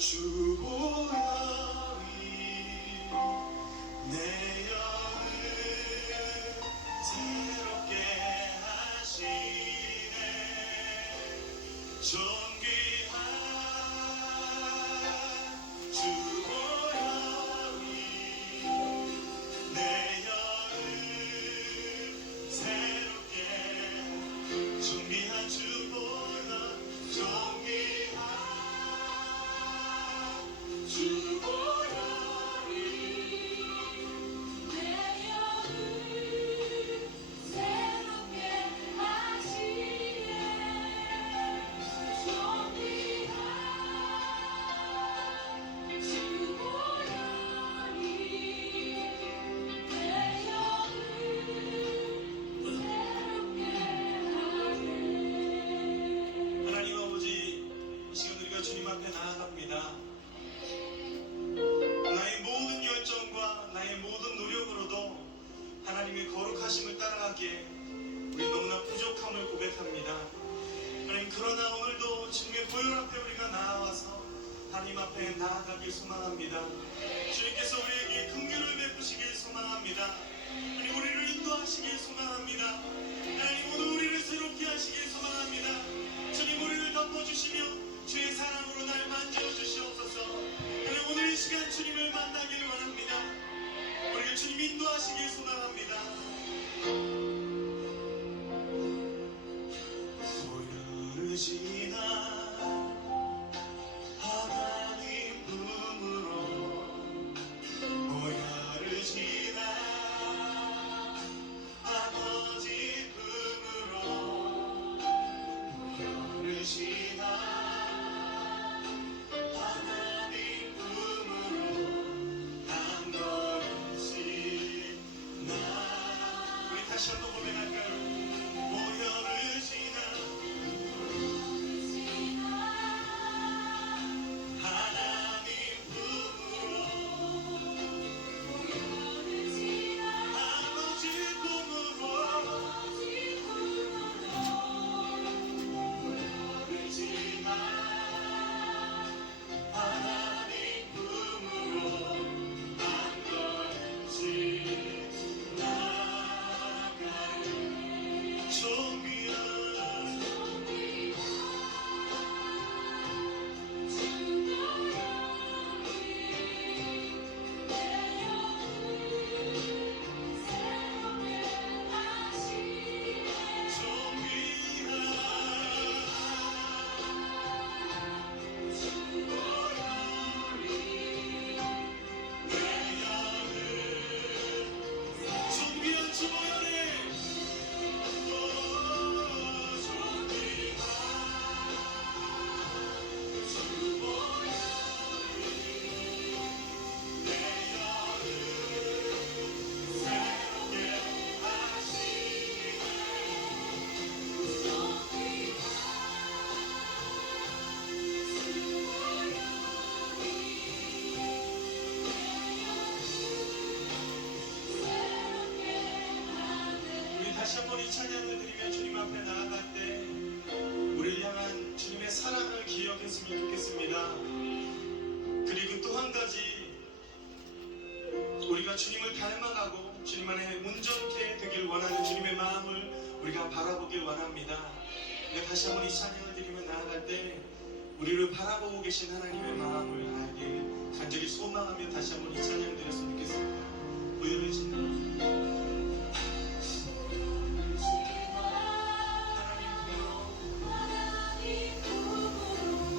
주보혈이 내 영을 새롭게 하시네. 존귀한 주보혈이 내 영을 새롭게, 존귀한 주보혈, 존귀한 주보혈이 내 영을 새롭게 하시네. 존귀한 주보혈이 내 영을 새롭게 하네. 하나님 아버지, 이 시간 우리가 주님 앞에 나아갑니다. 나의 모든 열정과 나의 모든 노력으로도 하나님의 거룩하심을 따라가기에 우리 너무나 부족함을 고백합니다. 하나님, 그러나 오늘도 주님의 보혈 앞에 우리가 나와서 하나님 앞에 나아가길 소망합니다. 주님께서 우리에게 긍휼을 베푸시길 소망합니다. 하나님, 우리를 인도하시길 소망합니다. 하나님, 오늘 우리를 새롭게 하시길 소망합니다. 주님, 우리를 덮어주시며 주의 사랑으로 날 만져주시옵소서. 하나님, 오늘 이 시간 주님을 만나길 원합니다. 우리를 주님 인도하시길 소망합니다. 보혈을 지나 하나님 품으로, 보혈을 지나 아버지 품으로, 보혈을 지나 하나님 품으로 한 걸음씩 나. 우리 다시 한번 고백할까요? 보혈을 지나 하나님 품으로, 아버지 품으로, 보혈을 지나 하나님 품으로 한 걸음씩 나아가요. 존귀한 다시 한번 이 찬양을 드리며 주님 앞에 나아갈 때 우리를 향한 주님의 사랑을 기억했으면 좋겠습니다. 그리고 또 한 가지, 우리가 주님을 닮아가고 주님 안에 온전케 되길 원하는 주님의 마음을 우리가 바라보길 원합니다. 우리가 다시 한번 이 찬양을 드리며 나아갈 때 우리를 바라보고 계신 하나님의 마음을 알길 간절히 소망하며 다시 한번 이 찬양 드렸으면 좋겠습니다. 보혈을 지나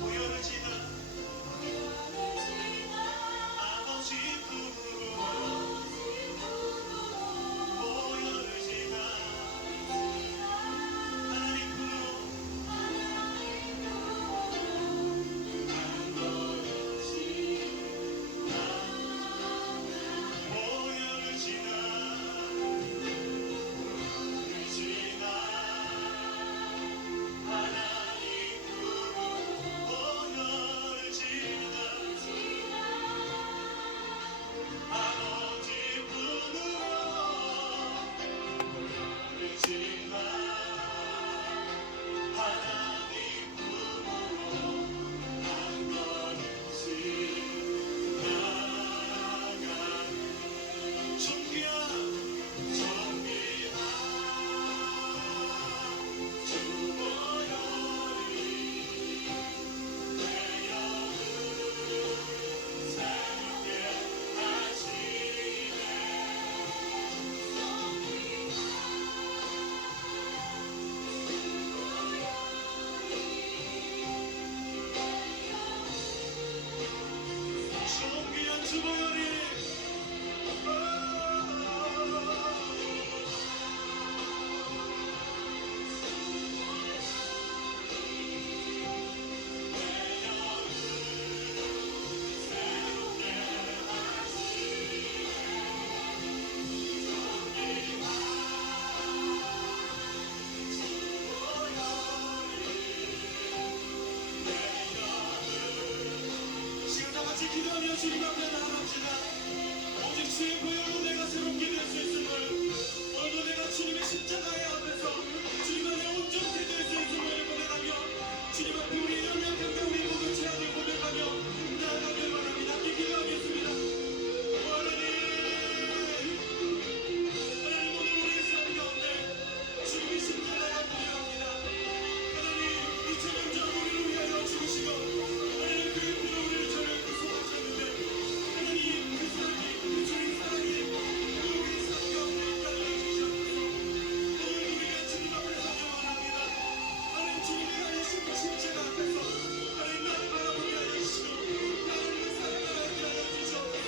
보혈을 지나 아버지 품으로, 보혈을 지나 하나님 품으로 한 걸음씩 나아가. 보혈을 지나 기도하며 주님 앞에 나아갑시다. 오직 주의 보혈로 내가 새롭게 될 수 있음을, 오늘도 내가 주님의 십자가의 앞에서 주님 안에 온전히 될 수 있음을 고백하며 주님 앞에 우리 연약함과 우리 모든 죄악을 고백하며 나아가길 바랍니다. 함께 기도하겠습니다. 하나님, 하나님 오늘 우리의 삶 가운데 주님의 십자가의 앞에 합니다. 하나님 이 천연전 우리를 위하여 죽으시고 하나님 그 피로 우리를 저를 구속하셨는데 하나님 그 사랑이 그 주의 사랑이 우리 삶 가운데 있다는 주시옵소서. 오늘 우리가 주님 앞에 서기 원합니다. 하나님 주님이 가신 십자가 앞에서 하나님 나를 바라보게 하여 주시고 하나님의 사랑을 알게 하여 주시옵소서.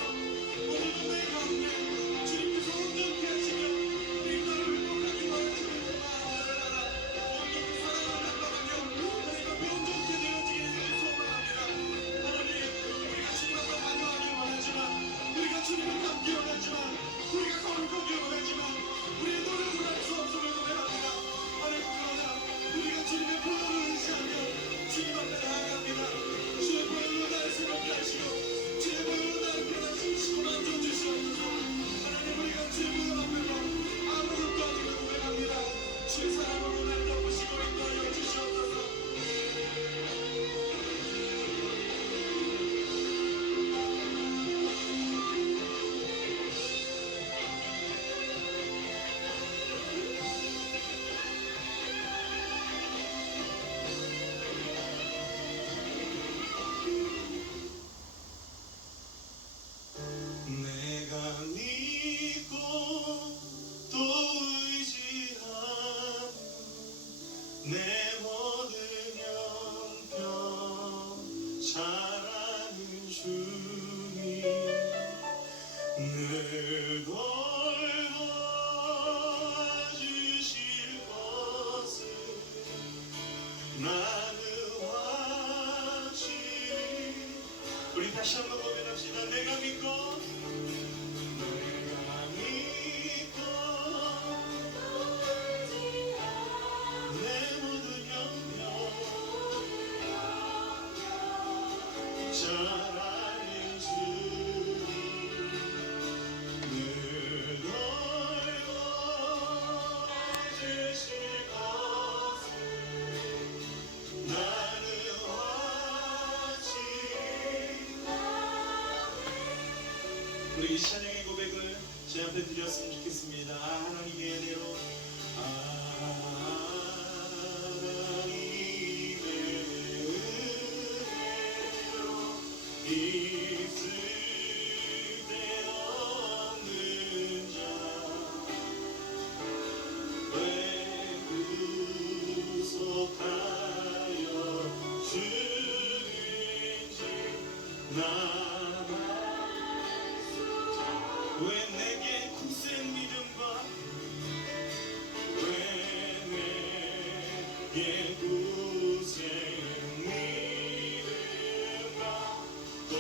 오늘도 내 가운데 주님께서 온전케 하시며 우리 나를 회복하게 하시는 그 마음을 알아 오늘도 그 사랑을 나타나며 하나님 앞에 온전케 되어지게 소망합니다. 하나님 우리가 주님 앞에 반응하기 원하지만 우리가 주님을 닮기 원하지만 우리가 거룩하기 원하지만 우리의 노력을 할 수 없음을 고백합니다. 하나님 그러나 우리가 주님의 보혈을 의지하며 주님 앞에 나아갑니다. 주의 보혈로 나를 새롭게 하시고 주의 보혈로 나를 변화시키시고 만져주시옵소서. 하나님 우리가 주의 보혈 앞에서 아무것도 아님을 고백합니다. 주의 사랑으로 날 덮으시고 인도하여 주시옵소서. 내가 믿고 또 의지하는 내 모든 형편 잘하는 주님 늘 돌봐주실 것을 나는 확실히 우리 다시 한번 고백합시다. 내가 믿고 내 모든 형편 잘하는 주님 늘 돌봐주실 것을 나는 확실히 우리 이 찬양의 고백을 제 앞에 드렸으면 좋겠습니다. 하나님의 은혜로 하나님의 은혜로 있을 데 없는 자 왜 구속하여 주는지 나만 왜 내게 굳센 믿음과 왜 내게 굳센 믿음과 또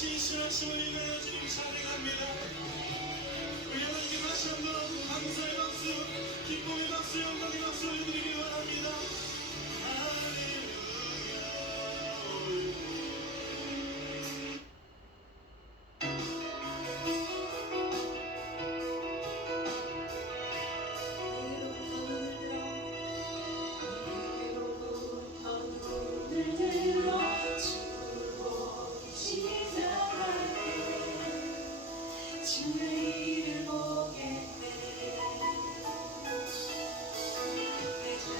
신실하심을 인하여 주님 찬양합니다. 우리 하나님께 다시 한번 감사의 박수, 기쁨의 박수, 영광의 박수 올려드리기 원합니다. 할렐루야. 눈을 들어 주고 시작하네 주의 일을 보겠네 내 작은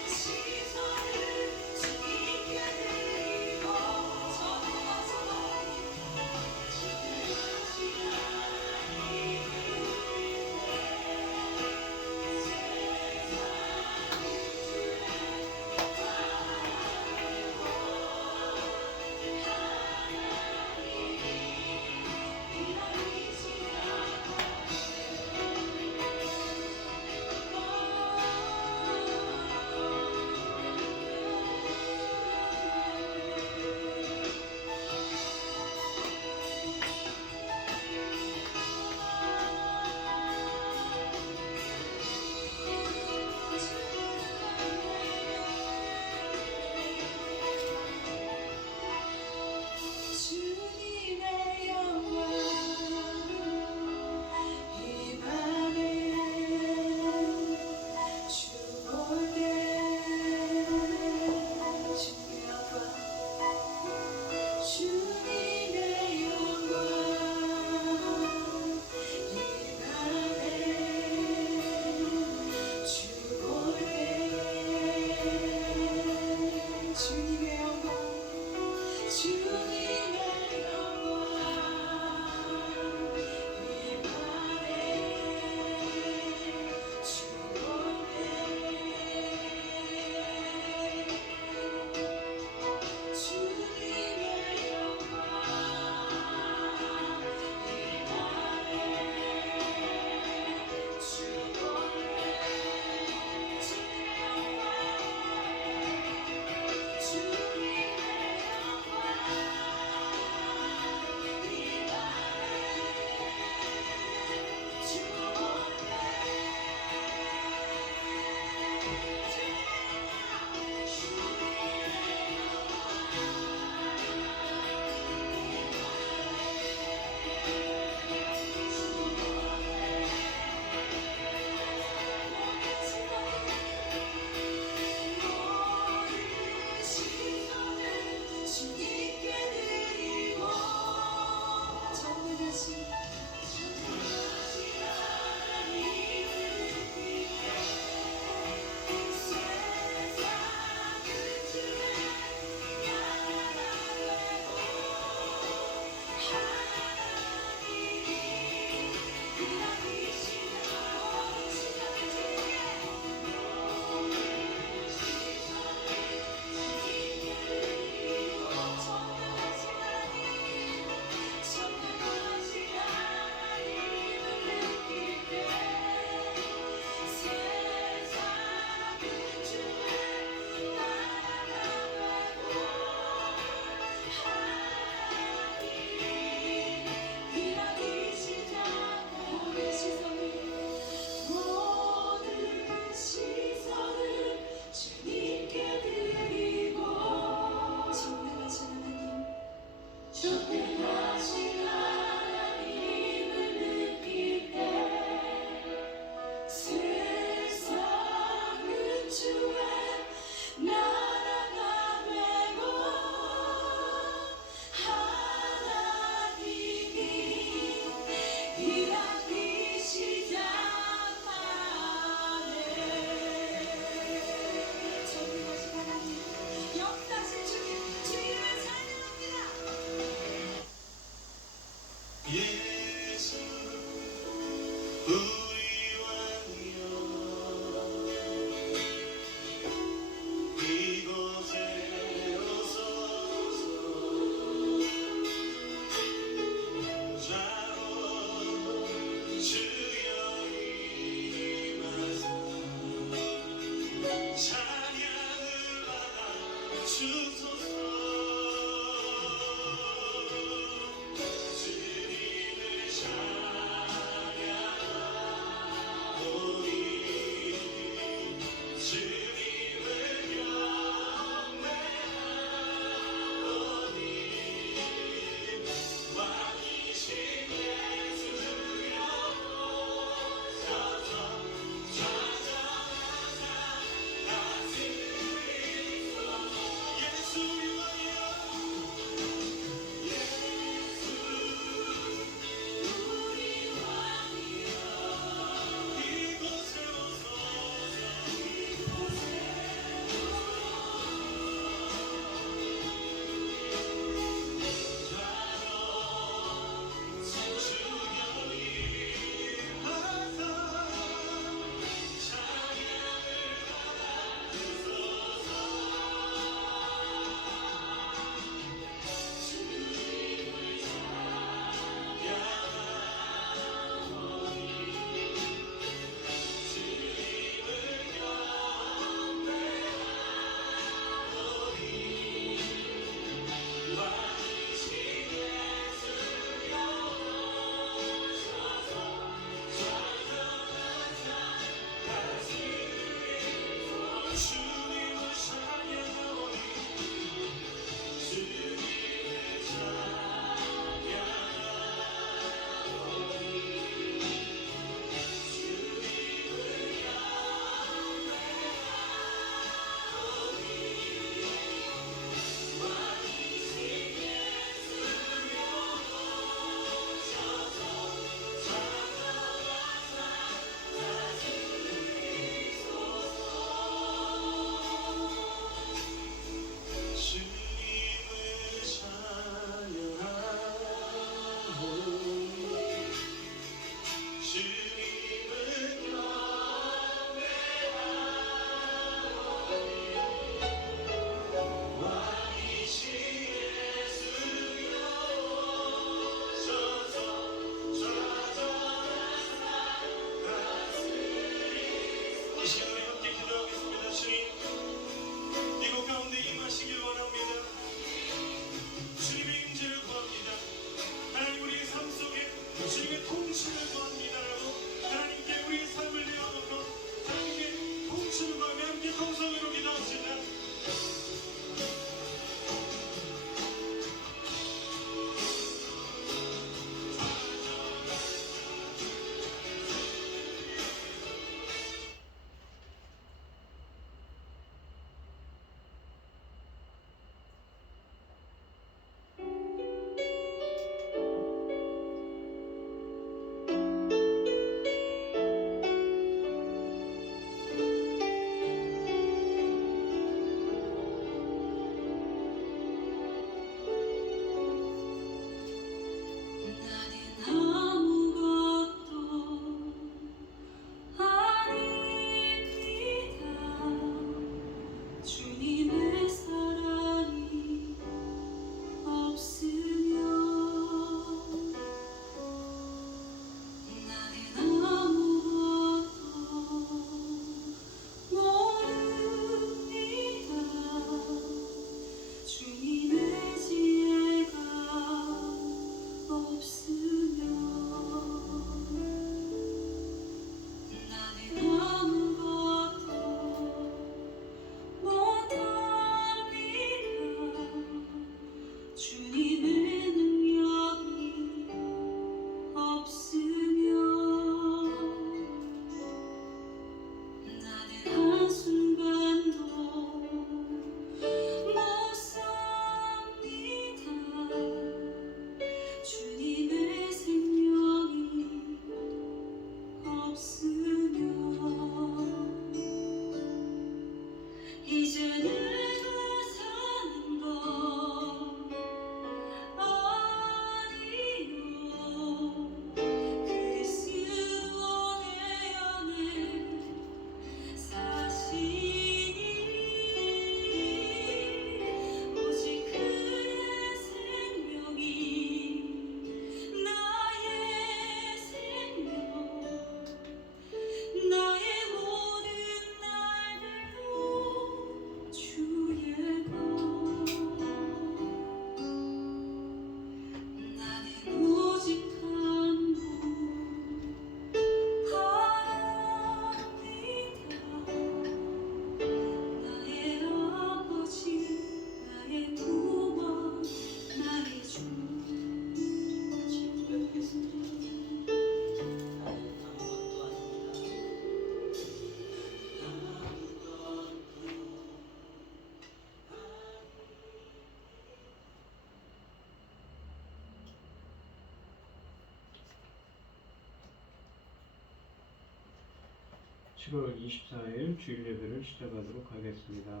7월 24일 주일 예배를 시작하도록 하겠습니다.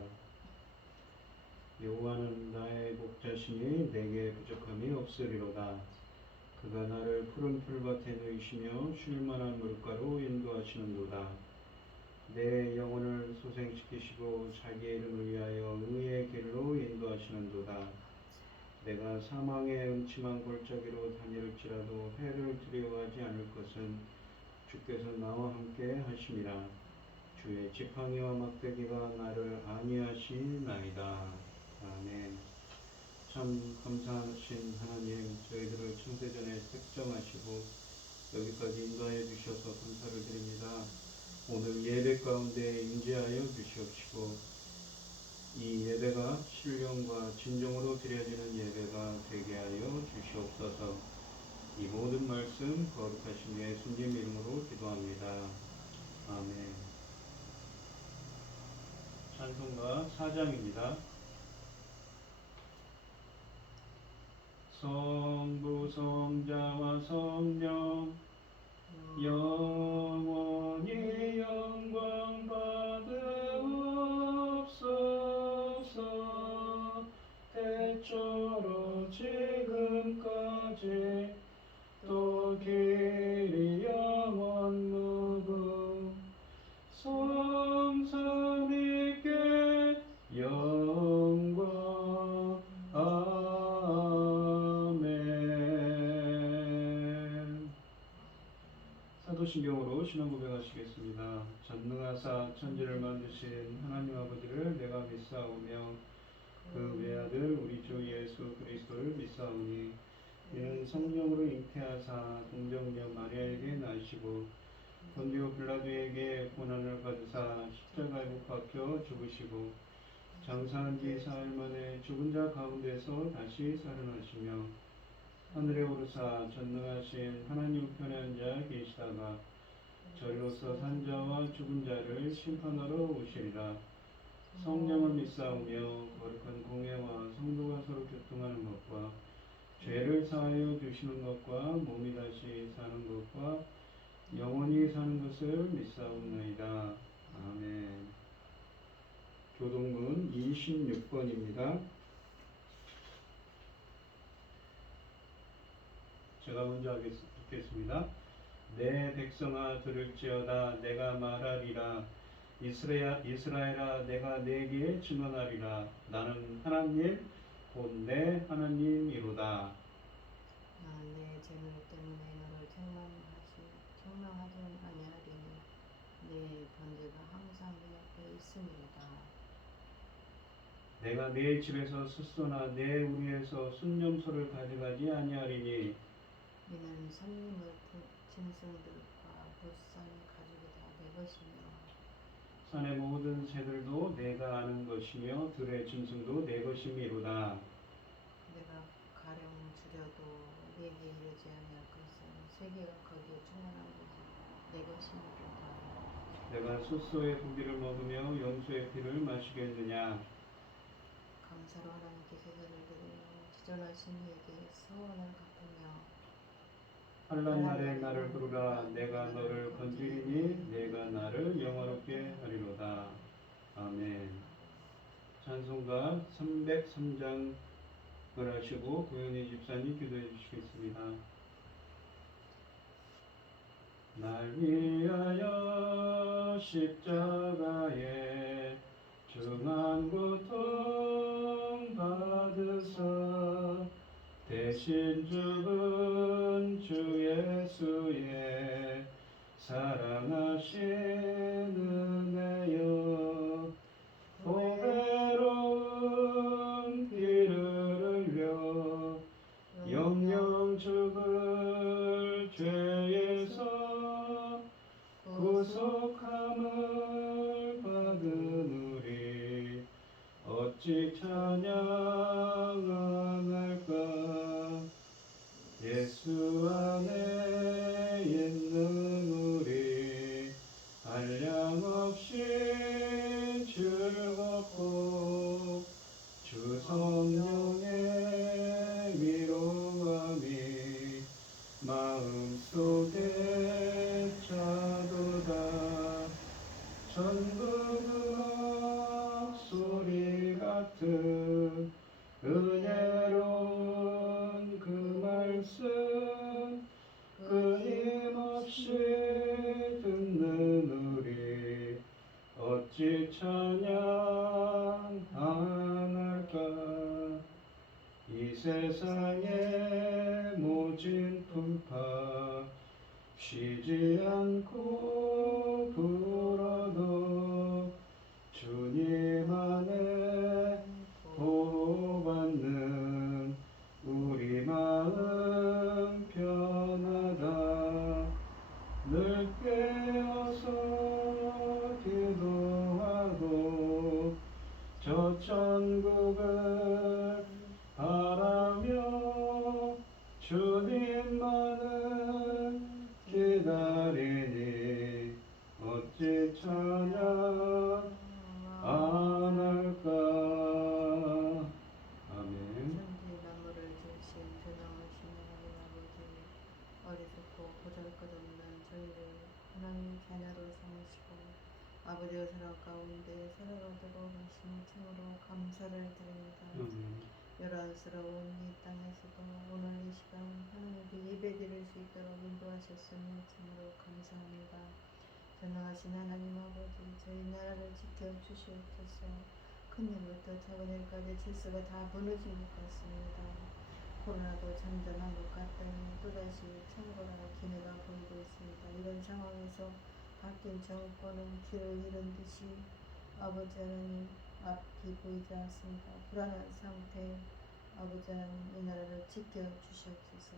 여호와는 나의 목자시니 내게 부족함이 없으리로다. 그가 나를 푸른 풀밭에 누이시며 쉴만한 물가로 인도하시는도다. 내 영혼을 소생시키시고 자기 이름을 위하여 의의 길로 인도하시는도다. 내가 사망의 음침한 골짜기로 다닐지라도 해를 두려워하지 않을 것은 주께서 나와 함께 하심이라. 주의 지팡이와 막대기가 나를 안위하시나이다. 아멘. 참 감사하신 하나님, 저희들을 창세전에 택정하시고 여기까지 인도하여 주셔서 감사를 드립니다. 오늘 예배 가운데 임재하여 주시옵시고 이 예배가 신령과 진정으로 드려지는 예배가 되게 하여 주시옵소서. 이 모든 말씀 거룩하신 예수님 이름으로 기도합니다. 아멘. 찬송가 4장입니다. 성부 성자와 성령 영원히 영광 받으옵소서. 태초로 지금까지 또 길이 영원 무궁 성삼위께 영광. 아멘. 사도신경으로 신앙 고백하시겠습니다. 전능하사 천지를 만드신 하나님 아버지를 내가 믿사오며 그 외아들 우리 주 예수 그리스도를 믿사오니 이는 성령으로 잉태하사 동정녀 마리아에게 나시고 본디오 빌라도에게 고난을 받으사 십자가에 못 박혀 죽으시고 장사한 지 사흘 만에 죽은 자 가운데서 다시 살아나시며 하늘에 오르사 전능하신 하나님 우편에 앉아 계시다가 절로서 산 자와 죽은 자를 심판하러 오시리라. 성령을 믿사오며 거룩한 공회와 성도가 서로 교통하는 것과 죄를 사하여 주시는 것과 몸이 다시 사는 것과 영원히 사는 것을 믿사옵나이다. 아멘. 교동문 26번입니다. 제가 먼저 읽겠습니다. 내 백성아 들을지어다. 내가 말하리라. 이스라엘아 내가 내게 증언하리라. 나는 하나님 곧 내 하나님이로다. 내 재물 때문에 너를 책망하지 아니하리니 내 번제가 항상 네 앞에 있음이로다. 내가 내 집에서 숫소나 내 우리에서 순념소를 가져가지 아니하리니 이는 선림의 짐승들과 불쌍의 가죽이 다 내 것이며 산의 모든 새들도 내가 아는 것이며 들의 짐승도 내 것이미로다. 내가 가령 줄여도 네게 이르지 아니할 것은 세계가 거기에 충만한 것이 내 것이미로다. 내가 숫소의 고기를 먹으며 염소의 피를 마시겠느냐. 감사로 하나님께 제사를 드리며 지존하신 이에게 서원을 갚으며 환난 날에 나를 부르라. 내가 너를 건지리니 내가 나를 영화롭게 하리로다. 아멘. 찬송가 303장을 하시고 고현희 집사님 기도해 주시겠습니다. 날 위하여 십자가에 중한 고통 받으사 대신 죽은 주 예수의 사랑하신 은혜여 보배로운 피를 흘려 영영 죽을 죄에서 구속함을 받은 우리 어찌 찬양할까. 예수 안에 있는 우리 한량없이 즐겁고 주 성령의 위로함이 마음속에 차도다. 세상의 모진 풍파 쉬지 않고 불어도 주님 안에 보호받는 우리 마음 편하다. 늘 깨어서 기도하고 저 천국을 바라며 주님만을 기다리니 어찌 찬양 안 할까. 아멘. 천지 만물을 지으신 전능하신 하나님 아버지, 어리석고 보잘것없는 저희를 하나님 자녀로 삼으시고 아버지의 사랑 가운데 살아가도록 하시니 참으로 감사를 드립니다. 요란스러운 이 땅에서도 오늘 이 시간 하나님께 예배 드릴 수 있도록 인도하셨으니 참으로 감사합니다. 전능하신 하나님 아버지, 저희 나라를 지켜주시옵소서. 큰 일부터 작은 일까지 질서가 다 무너진 것 같습니다. 코로나도 잠잠한 것 같더니 또다시 창궐할 기미가 보이고 있습니다. 이런 상황에서 바뀐 정권은 길을 잃은 듯이 아버지 하나님 앞이 보이지 않습니다. 불안한 상태, 아버지 하나님 이 나라를 지켜주시옵소서.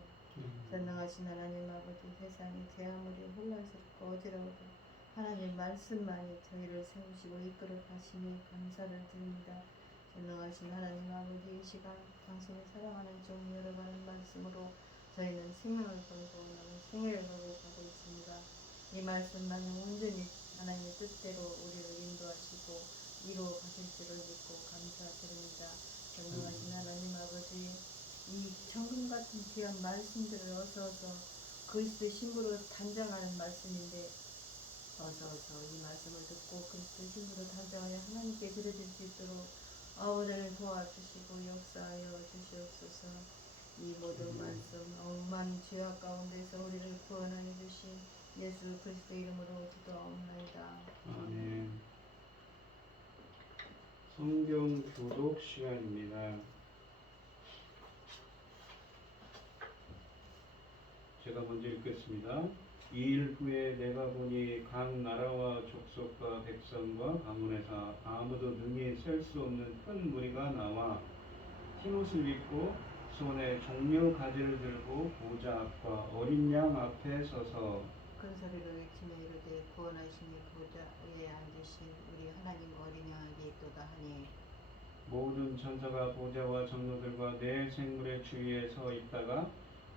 전능하신 하나님 아버지, 세상이 제 아무리 혼란스럽고 어지러워도 하나님 말씀만이 저희를 세우시고 이끌어 가시니 감사를 드립니다. 전능하신 하나님 아버지, 이 시간 당신이 사랑하는 종 여러분의 말씀으로 저희는 생명을 걸고 나는 생애를 걸고 가고 있습니다. 이 말씀만이 온전히 하나님의 뜻대로 우리를 인도하시고 이루어 가실 줄을 믿고 감사드립니다. 전능하신 하나님 아버지, 이 정금 같은 귀한 말씀들을 어서 그리스도의 신부로 단장하는 말씀인데 어서 이 말씀을 듣고 그리스도의 신부로 단장하여 하나님께 드려질 수 있도록 아버지를 도와주시고 역사하여 주시옵소서. 이 모든 말씀 엄한 죄악 가운데서 우리를 구원하여 주신 예수 그리스도 이름으로 기도하옵나이다. 아멘. 성경 교독 시간입니다. 제가 먼저 읽겠습니다. 2일 후에 내가 보니 각 나라와 족속과 백성과 가문에서 아무도 능히 셀 수 없는 큰 무리가 나와 흰옷을 입고 손에 종려 가지를 들고 보좌 앞과 어린 양 앞에 서서 큰 소리로 외치며 이르되 구원하시니 보좌에 앉으신 우리 하나님 어린 양에게 있도다 하니 모든 천사가 보좌와 장로들과 네 생물의 주위에 서 있다가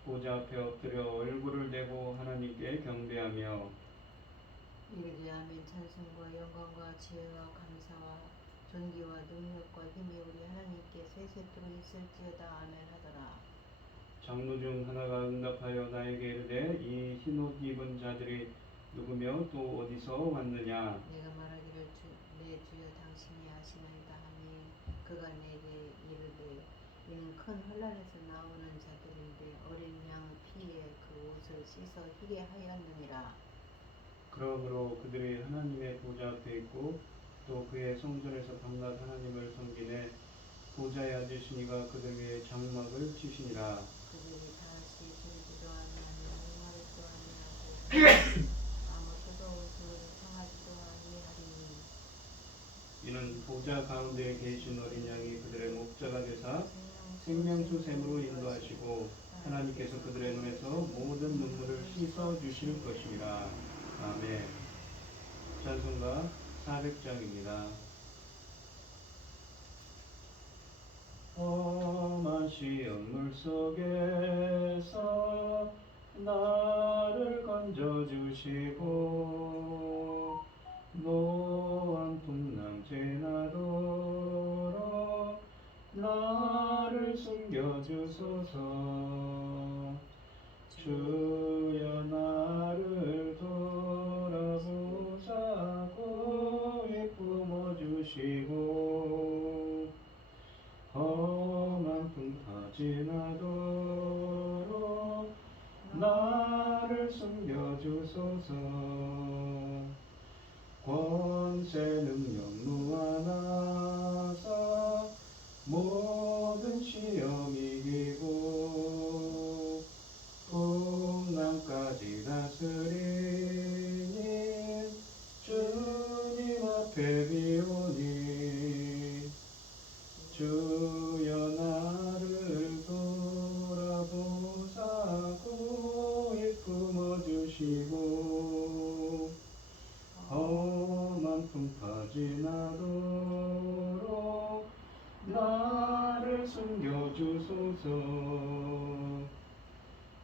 보좌 앞에 엎드려 얼굴을 대고 하나님께 경배하며 이르되 아멘. 찬송과 영광과 지혜와 감사와 존귀와 능력과 힘이 우리 하나님께 세세토록 있을지어다. 아멘 하더라. 장로 중 하나가 응답하여 나에게 이르되 이 흰옷 입은 자들이 누구며 또 어디서 왔느냐. 내가 말하기를 내 주여 당신이 아시나이다 하니 그가 내게 이르되 이는 큰 혼란에서 나오는 자들인데 어린 양 피에 그 옷을 씻어 희게 하였느니라. 그러므로 그들이 하나님의 보좌 앞에 있고 또 그의 성전에서 밤낮 하나님을 섬기네. 보좌에 앉으신 이가 그들 위에 장막을 치시니라. 그들이 다시 주리기도 아니하며 목마르지도 아니하고 아무 뜨거운 불을 청하지도 아니하리니 이는 보좌 가운데 계신 어린 양이 그들의 목자가 되사 생명수 샘으로 인도하시고 하나님께서 그들의 눈에서 모든 눈물을 씻어 주실 것입니다. 아멘. 찬송가 400장입니다. 험한 시험 물속에서 나를 건져주시고 노한 풍랑 지나도록 나를 숨겨주소서. 주여 나를 돌아보사 고이 품어주시고 험한 풍파 지나도록 나를 숨겨주소서. 권세 능력 무한하사 모든 시험 이기 주여 나를 돌아보사 고이 품어주시고 험한 풍파 지나도록 나를 숨겨주소서.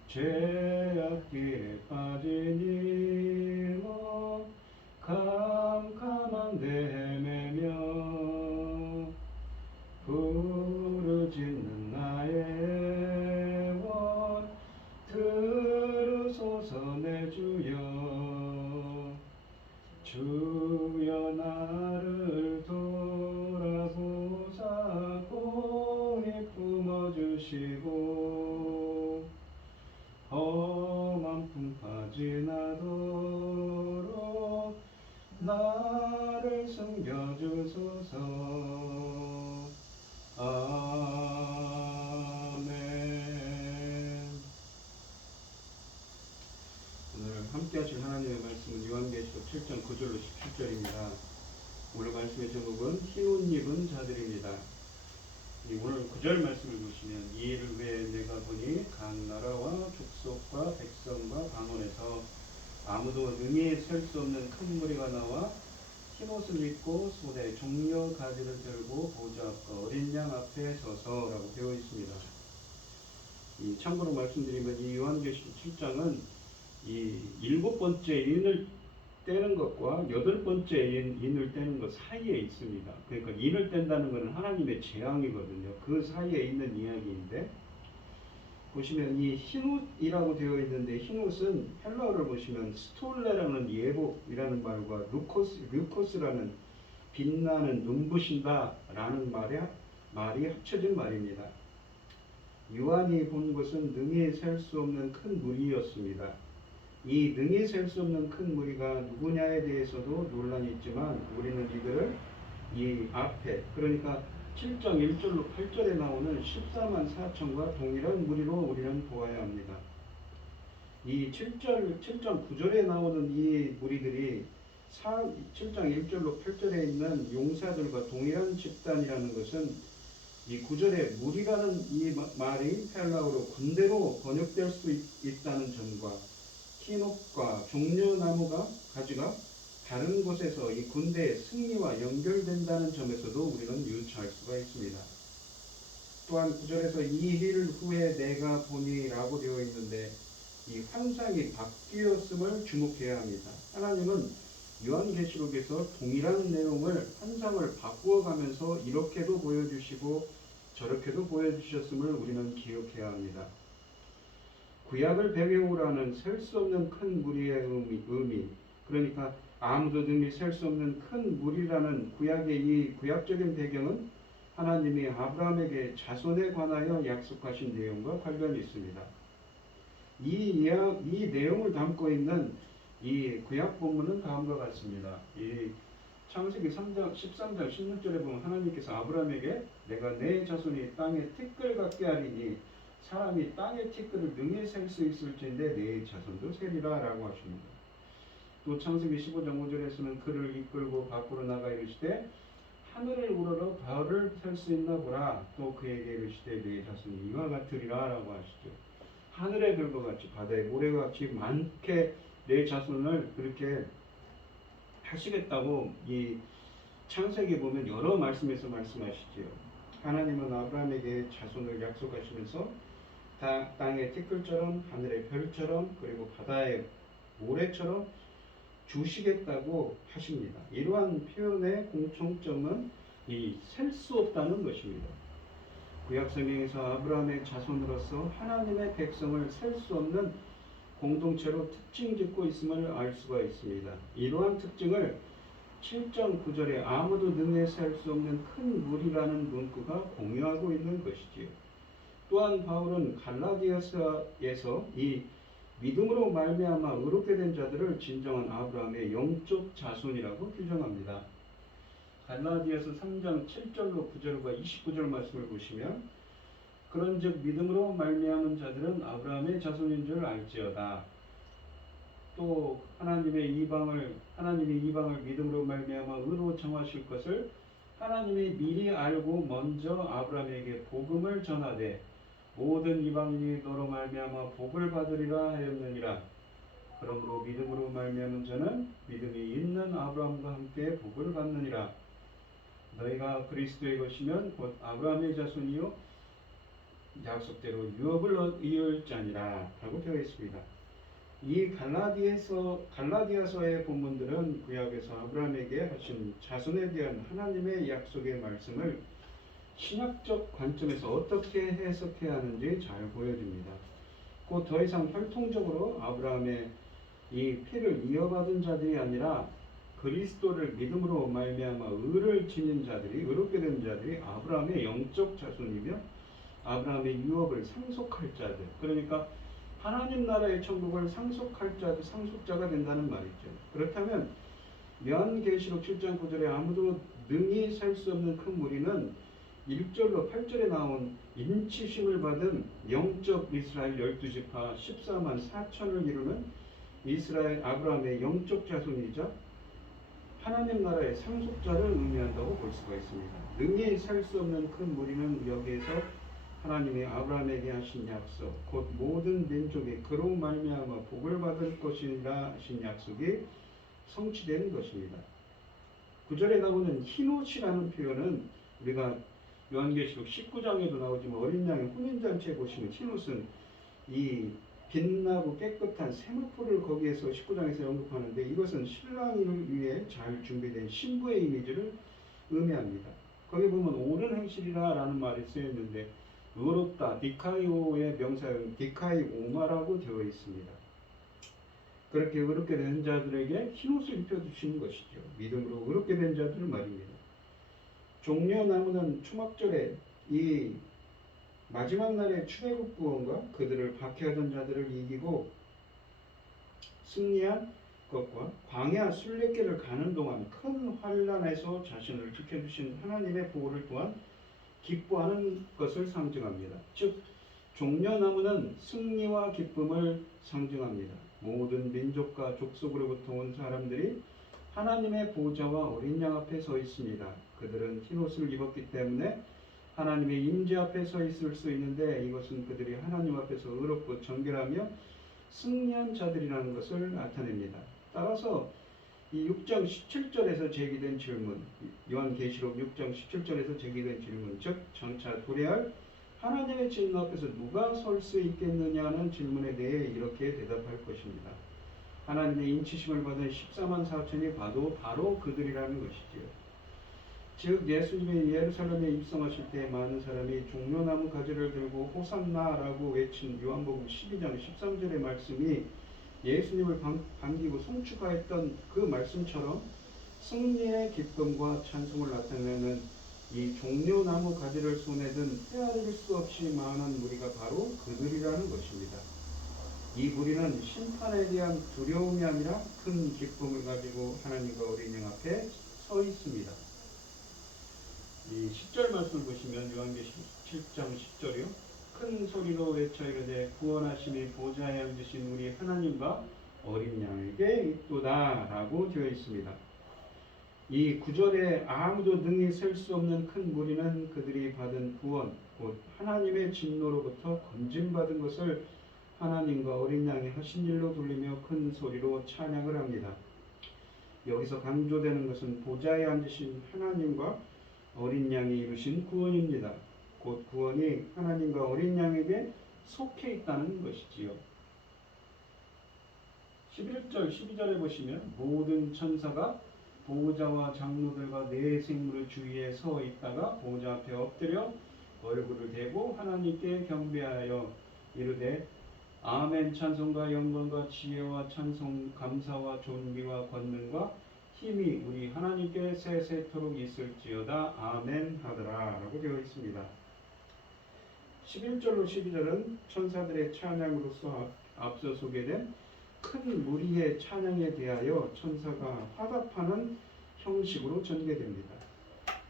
죄악길에 빠진 이모 캄캄한 데 헤매며 부르짖는 나의 애원 들으소서 내 주여. 주여 나를 돌아보사 공히 품어주시고 험한 풍파 지나도록 나를 숨겨주소서. 아멘. 오늘 함께 하실 하나님의 말씀은 요한계시록 7장 9절로 17절입니다. 오늘 말씀의 제목은 흰옷 입은 자들입니다. 오늘 9절 말씀을 보시면 이 일을 위해 내가 보니 각 나라와 족속과 백성과 방언에서 아무도 능히 셀 수 없는 큰 무리가 나와 흰옷을 입고 손에 종려 가지를 들고 보좌 앞과 어린 양 앞에 서서라고 되어 있습니다. 참고로 말씀드리면 이 요한계시록 7장은 이 7번째 인을 떼는 것과 8번째 인을 떼는 것 사이에 있습니다. 그러니까 인을 뗀다는 것은 하나님의 재앙이거든요. 그 사이에 있는 이야기인데 보시면 이 흰옷이라고 되어 있는데 흰옷은 헬라어를 보시면 스톨레라는 예복이라는 말과 류코스라는 빛나는 눈부신다 라는 말이 합쳐진 말입니다. 요한이 본 것은 능히 셀 수 없는 큰 무리였습니다. 이 능히 셀 수 없는 큰 무리가 누구냐에 대해서도 논란이 있지만 우리는 이들을 이 앞에 그러니까 7장 1절로 8절에 나오는 14만 4천과 동일한 무리로 우리는 보아야 합니다. 이 7장 9절에 나오는 이 무리들이 7장 1절로 8절에 있는 용사들과 동일한 집단이라는 것은 이 9절에 무리라는 이 말이 헬라어로 군대로 번역될 수 있다는 점과 흰옷과 종려나무가 가지가 다른 곳에서 이 군대의 승리와 연결된다는 점에서도 우리는 유추할 수가 있습니다. 또한 9절에서 이 일 후에 내가 보니 라고 되어 있는데 이 환상이 바뀌었음을 주목해야 합니다. 하나님은 요한계시록에서 동일한 내용을 환상을 바꾸어가면서 이렇게도 보여주시고 저렇게도 보여주셨음을 우리는 기억해야 합니다. 구약을 배경으로 하는 셀 수 없는 큰 무리의 의미 그러니까 아무도 능히 셀 수 없는 큰 무리라는 구약의 이 구약적인 배경은 하나님이 아브라함에게 자손에 관하여 약속하신 내용과 관련이 있습니다. 이 내용을 담고 있는 이 구약 본문은 다음과 같습니다. 이 창세기 13장 16절에 보면 하나님께서 아브라함에게 내가 내 자손이 땅에 티끌 같게 하리니 사람이 땅의 티끌을 능히 셀 수 있을진데 내 자손도 세리라 라고 하십니다. 또 창세기 15장 5절에서는 그를 이끌고 밖으로 나가 이르시되 하늘을 우러러 별을 셀 수 있나 보라. 또 그에게 이르시되 내 자손이 이와 같으리라 라고 하시죠. 하늘의 별과 같이 바다의 모래와 같이 많게 내 자손을 그렇게 하시겠다고 이 창세기 보면 여러 말씀에서 말씀하시지요. 하나님은 아브라함에게 자손을 약속하시면서 땅의 티끌처럼 하늘의 별처럼 그리고 바다의 모래처럼 주시겠다고 하십니다. 이러한 표현의 공통점은 이 셀 수 없다는 것입니다. 구약성경에서 아브라함의 자손으로서 하나님의 백성을 셀 수 없는 공동체로 특징 짓고 있음을 알 수가 있습니다. 이러한 특징을 7장 9절에 아무도 능히 셀 수 없는 큰 무리라는 문구가 공유하고 있는 것이지요. 또한 바울은 갈라디아서에서 이 믿음으로 말미암아 의롭게 된 자들을 진정한 아브라함의 영적 자손이라고 규정합니다. 갈라디아서 3장 7절로 9절과 29절 말씀을 보시면 그런즉 믿음으로 말미암은 자들은 아브라함의 자손인 줄 알지어다. 또 하나님이 이방을 믿음으로 말미암아 의로 정하실 것을 하나님이 미리 알고 먼저 아브라함에게 복음을 전하되 모든 이방인이 너로 말미암아 복을 받으리라 하였느니라. 그러므로 믿음으로 말미암은 자는 믿음이 있는 아브라함과 함께 복을 받느니라. 너희가 그리스도의 것이면 곧 아브라함의 자손이요 약속대로 유업을 이을 자니라 라고 되어 있습니다. 이 갈라디아서의 본문들은 구약에서 아브라함에게 하신 자손에 대한 하나님의 약속의 말씀을 신학적 관점에서 어떻게 해석해야 하는지 잘 보여줍니다. 곧 더 이상 혈통적으로 아브라함의 이 피를 이어받은 자들이 아니라 그리스도를 믿음으로 말미암아 의를 지닌 자들이, 의롭게 된 자들이 아브라함의 영적 자손이며 아브라함의 유업을 상속할 자들, 그러니까 하나님 나라의 천국을 상속할 자들, 상속자가 된다는 말이죠. 그렇다면 요한계시록 7장 9절에 아무도 능히 살 수 없는 큰 무리는 1절로 8절에 나온 인치심을 받은 영적 이스라엘 12지파 14만 4천을 이루는 이스라엘 아브라함의 영적 자손이자 하나님 나라의 상속자를 의미한다고 볼 수가 있습니다. 능히 살 수 없는 큰 무리는 여기에서 하나님이 아브라함에게 하신 약속, 곧 모든 민족이 그로 말미암아 복을 받을 것이라 하신 약속이 성취되는 것입니다. 9절에 나오는 흰옷이라는 표현은 우리가 요한계시록 19장에도 나오지만 어린 양의 혼인잔치에 보시면 흰옷은 이 빛나고 깨끗한 세마포를 거기에서 19장에서 언급하는데 이것은 신랑을 위해 잘 준비된 신부의 이미지를 의미합니다. 거기 보면 옳은 행실이라 라는 말이 쓰여있는데 의롭다, 디카이오의 명사형 디카이오마라고 되어 있습니다. 그렇게 의롭게 된 자들에게 흰옷을 입혀주시는 것이죠. 믿음으로 의롭게 된 자들 말입니다. 종려나무는 초막절에 이 마지막 날의 출애굽 구원과 그들을 박해하던 자들을 이기고 승리한 것과 광야 순례길을 가는 동안 큰 환란에서 자신을 지켜주신 하나님의 보호를 또한 기뻐하는 것을 상징합니다. 즉 종려나무는 승리와 기쁨을 상징합니다. 모든 민족과 족속으로부터 온 사람들이 하나님의 보좌와 어린 양 앞에 서 있습니다. 그들은 흰옷을 입었기 때문에 하나님의 임재 앞에 서 있을 수 있는데 이것은 그들이 하나님 앞에서 의롭고 정결하며 승리한 자들이라는 것을 나타냅니다. 따라서 이 6장 17절에서 제기된 질문, 요한계시록 6장 17절에서 제기된 질문, 즉 장차 도래할 하나님의 진노 앞에서 누가 설 수 있겠느냐는 질문에 대해 이렇게 대답할 것입니다. 하나님의 인치심을 받은 14만 4천이 바로 그들이라는 것이지요. 즉 예수님이 예루살렘에 입성하실 때 많은 사람이 종려나무 가지를 들고 호산나라고 외친 요한복음 12장 13절의 말씀이 예수님을 반기고 송축하였던 그 말씀처럼 승리의 기쁨과 찬송을 나타내는 이 종려나무 가지를 손에 든 헤아릴 수 없이 많은 무리가 바로 그들이라는 것입니다. 이 무리는 심판에 대한 두려움이 아니라 큰 기쁨을 가지고 하나님과 어린 양 앞에 서 있습니다. 이 10절 말씀을 보시면 요한계시록 7장 10절이요. 큰 소리로 외쳐 이르되 구원하심이 보좌에 앉으신 우리 하나님과 어린 양에게 있도다 라고 되어 있습니다. 이 9절에 아무도 능히 셀 수 없는 큰 무리는 그들이 받은 구원, 곧 하나님의 진노로부터 건짐받은 것을 하나님과 어린 양이 하신 일로 돌리며 큰 소리로 찬양을 합니다. 여기서 강조되는 것은 보좌에 앉으신 하나님과 어린 양이 이루신 구원입니다. 곧 구원이 하나님과 어린 양에게 속해 있다는 것이지요. 11절, 12절에 보시면 모든 천사가 보호자와 장로들과 네 생물의 주위에 서 있다가 보호자 앞에 엎드려 얼굴을 대고 하나님께 경배하여 이르되 아멘 찬송과 영광과 지혜와 찬송 감사와 존귀와 권능과 힘이 우리 하나님께 세세토록 있을지어다 아멘 하더라 라고 되어 있습니다. 11절로 12절은 천사들의 찬양으로서 앞서 소개된 큰 무리의 찬양에 대하여 천사가 화답하는 형식으로 전개됩니다.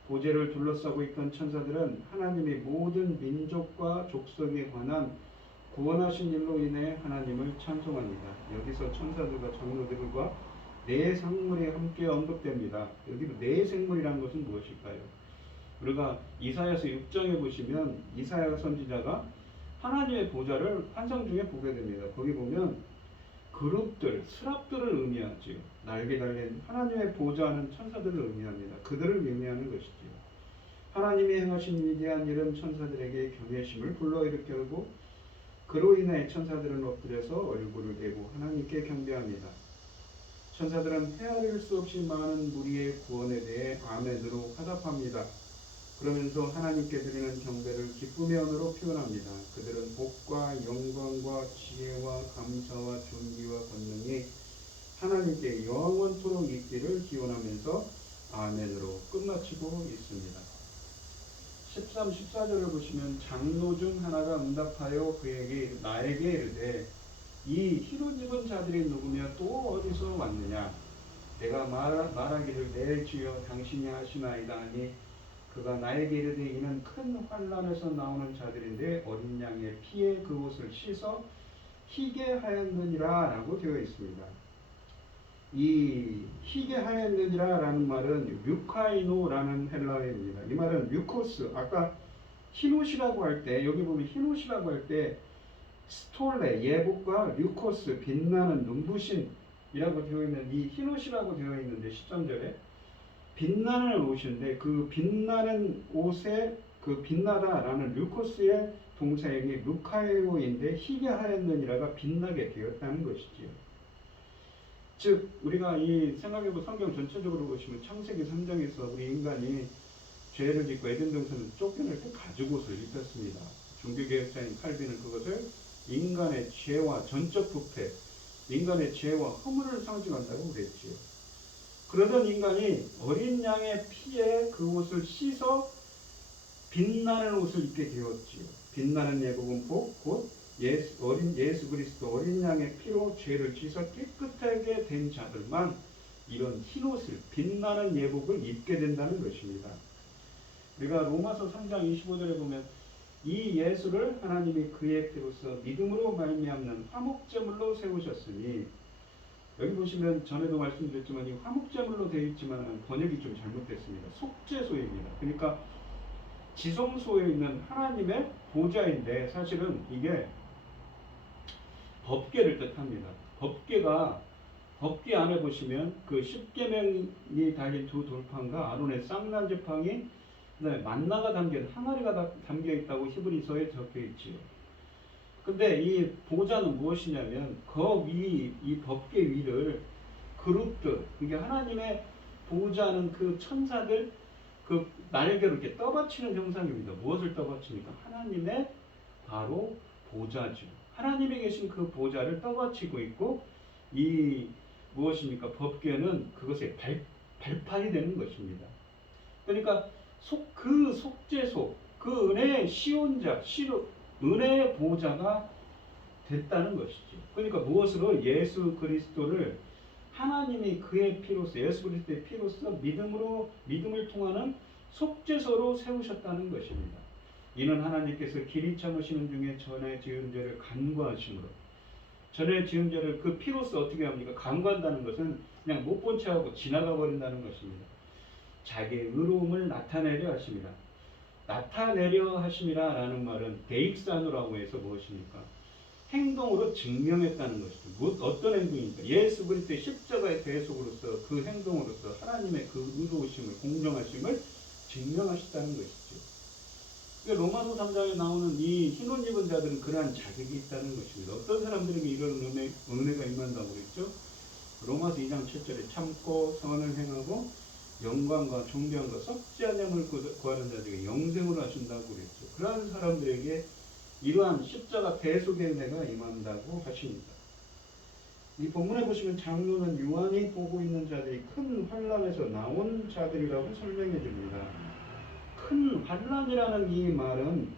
보좌를 둘러싸고 있던 천사들은 하나님의 모든 민족과 족속에 관한 구원하신 일로 인해 하나님을 찬송합니다. 여기서 천사들과 장로들과 네 생물이 함께 언급됩니다. 여기로 네 생물이라는 것은 무엇일까요? 우리가 이사야서 6장에 보시면 이사야 선지자가 하나님의 보좌를 환상 중에 보게 됩니다. 거기 보면 그룹들, 스랍들을 의미하지요. 날개 달린 하나님의 보좌하는 천사들을 의미합니다. 그들을 의미하는 것이지요. 하나님이 행하신 위대한 일은 천사들에게 경외심을 불러일으키고 그로 인해 천사들은 엎드려서 얼굴을 대고 하나님께 경배합니다. 천사들은 헤아릴 수 없이 많은 무리의 구원에 대해 아멘으로 화답합니다. 그러면서 하나님께 드리는 경배를 기쁨의 언어로 표현합니다. 그들은 복과 영광과 지혜와 감사와 존귀와 권능이 하나님께 영원토록 있기를 기원하면서 아멘으로 끝마치고 있습니다. 13, 14절을 보시면 장로 중 하나가 응답하여 나에게 이르되 이 흰옷 입은 자들이 누구며 또 어디서 왔느냐? 내가 말하기를 내 주여 당신이 하시나이다 하니 그가 나에게 이르되 이는 큰 환난에서 나오는 자들인데 어린 양의 피에 그 옷을 씻어 희게 하였느니라 라고 되어 있습니다. 이 희게 하였느니라 라는 말은 뮤카이노라는 헬라어입니다. 이 말은 뮤코스, 아까 흰옷이라고 할 때, 여기 보면 흰옷이라고 할 때 스톨레, 예복과 류코스, 빛나는 눈부신이라고 되어 있는 이 흰옷이라고 되어 있는데 13절에 빛나는 옷인데 그 빛나는 옷에 그 빛나다라는 류코스의 동사형이 루카에오인데 희게 하였느니라가 빛나게 되었다는 것이지요. 즉 우리가 이 생각해보면 성경 전체적으로 보시면 창세기 3장에서 우리 인간이 죄를 짓고 에덴 동산을 쫓겨낼 때 가죽옷을 입혔습니다. 종교개혁자인 칼빈은 그것을 인간의 죄와 전적 부패, 인간의 죄와 허물을 상징한다고 그랬지요. 그러던 인간이 어린 양의 피에 그 옷을 씻어 빛나는 옷을 입게 되었지요. 빛나는 예복은 곧 예수 그리스도 어린 양의 피로 죄를 씻어 깨끗하게 된 자들만 이런 흰 옷을 빛나는 예복을 입게 된다는 것입니다. 우리가 로마서 3장 25절에 보면 이 예수를 하나님이 그의 피로서 믿음으로 말미암는 화목제물로 세우셨으니 여기 보시면 전에도 말씀드렸지만 이 화목제물로 되어 있지만 번역이 좀 잘못됐습니다. 속죄소입니다. 그러니까 지성소에 있는 하나님의 보좌인데 사실은 이게 법궤를 뜻합니다. 법궤 안에 보시면 그 십계명이 달린 두 돌판과 아론의 쌍난 지팡이, 그다음에 만나가 담긴 항아리가 담겨 있다고 히브리서에 적혀 있지요. 근데 이 보좌는 무엇이냐면 이 법궤 위를 그룹들, 이게 하나님의 보좌는 그 천사들 그 날개로 이렇게 떠받치는 형상입니다. 무엇을 떠받칩니까? 하나님의 바로 보좌죠. 하나님이 계신 그 보좌를 떠받치고 있고 이 무엇입니까? 법궤는 그것의 발판이 되는 것입니다. 그러니까 그 속죄소, 그 은혜의 시온자, 은혜의 보좌가 됐다는 것이죠. 그러니까 무엇으로? 예수 그리스도를 하나님이 그의 피로서, 예수 그리스도의 피로서 믿음을 통하는 속죄소로 세우셨다는 것입니다. 이는 하나님께서 길이 참으시는 중에 전에 지은 죄를 간구하심으로, 전에 지은 죄를 그 피로서 어떻게 합니까? 간구한다는 것은 그냥 못 본 채 하고 지나가 버린다는 것입니다. 자기의 의로움을 나타내려 하심이라. 나타내려 하심이라 라는 말은 데익산우라고 해서 무엇입니까? 행동으로 증명했다는 것이죠. 어떤 행동입니까? 예수 그리스도의 십자가의 대속으로서 그 행동으로서 하나님의 그 의로우심을, 공정하심을 증명하셨다는 것이죠. 로마서 3장에 나오는 이 흰옷 입은 자들은 그러한 자격이 있다는 것입니다. 어떤 사람들에게 이런 은혜가 임한다고 그랬죠? 로마서 2장 7절에 참고 선을 행하고 영광과 존귀함과 썩지 않음을 구하는 자들에게 영생으로 하신다고 그랬죠. 그러한 사람들에게 이러한 십자가 대속의 은혜가 임한다고 하십니다. 이 본문에 보시면 장로는 유한히 보고 있는 자들이 큰 환난에서 나온 자들이라고 설명해 줍니다. 큰 환난이라는 이 말은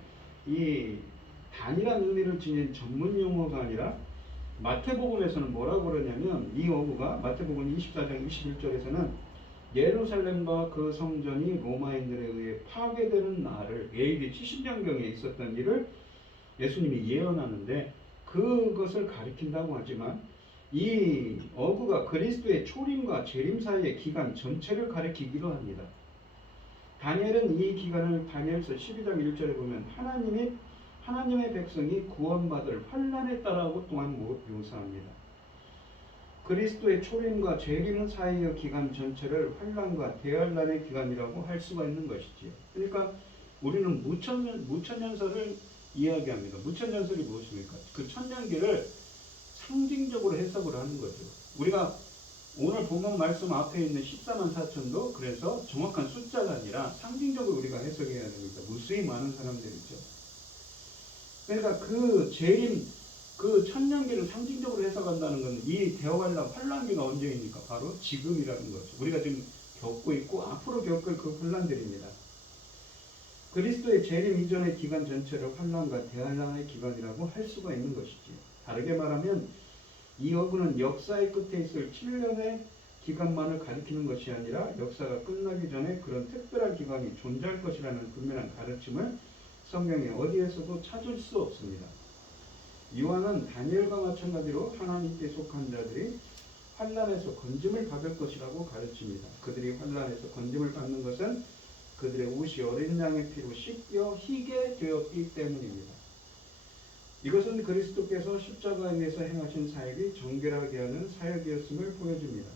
이 단일한 의미를 지닌 전문 용어가 아니라 마태복음에서는 뭐라고 그러냐면 이 어구가 마태복음 24장 21절에서는 예루살렘과 그 성전이 로마인들에 의해 파괴되는 날을 AD 70년경에 있었던 일을 예수님이 예언하는데 그것을 가리킨다고 하지만 이 어구가 그리스도의 초림과 재림 사이의 기간 전체를 가리키기도 합니다. 다니엘은 이 기간을 다니엘서 12장 1절에 보면 하나님의 백성이 구원받을 환난에 따라고 또한 묘사합니다. 그리스도의 초림과 재림 사이의 기간 전체를 환난과 대환난의 기간이라고 할 수가 있는 것이지요. 그러니까 우리는 무천년설을 이야기합니다. 무천년설이 무엇입니까? 그 천년기를 상징적으로 해석을 하는 거죠. 우리가 오늘 본문 말씀 앞에 있는 14만 4천도 그래서 정확한 숫자가 아니라 상징적으로 우리가 해석해야 됩니다. 무수히 많은 사람들이죠. 그러니까 그 재림, 그 천년기를 상징적으로 해석한다는 건 이 대환란, 환란기가 언제입니까? 바로 지금이라는 거죠. 우리가 지금 겪고 있고 앞으로 겪을 그 환란들입니다. 그리스도의 재림 이전의 기간 전체를 환란과 대환란의 기간이라고 할 수가 있는 것이지. 다르게 말하면 이 어구는 역사의 끝에 있을 7년의 기간만을 가리키는 것이 아니라 역사가 끝나기 전에 그런 특별한 기간이 존재할 것이라는 분명한 가르침을 성경에 어디에서도 찾을 수 없습니다. 요한은 다니엘과 마찬가지로 하나님께 속한 자들이 환난에서 건짐을 받을 것이라고 가르칩니다. 그들이 환난에서 건짐을 받는 것은 그들의 옷이 어린 양의 피로 씻겨 희게 되었기 때문입니다. 이것은 그리스도께서 십자가에 위해서 행하신 사역이 정결하게 하는 사역이었음을 보여줍니다.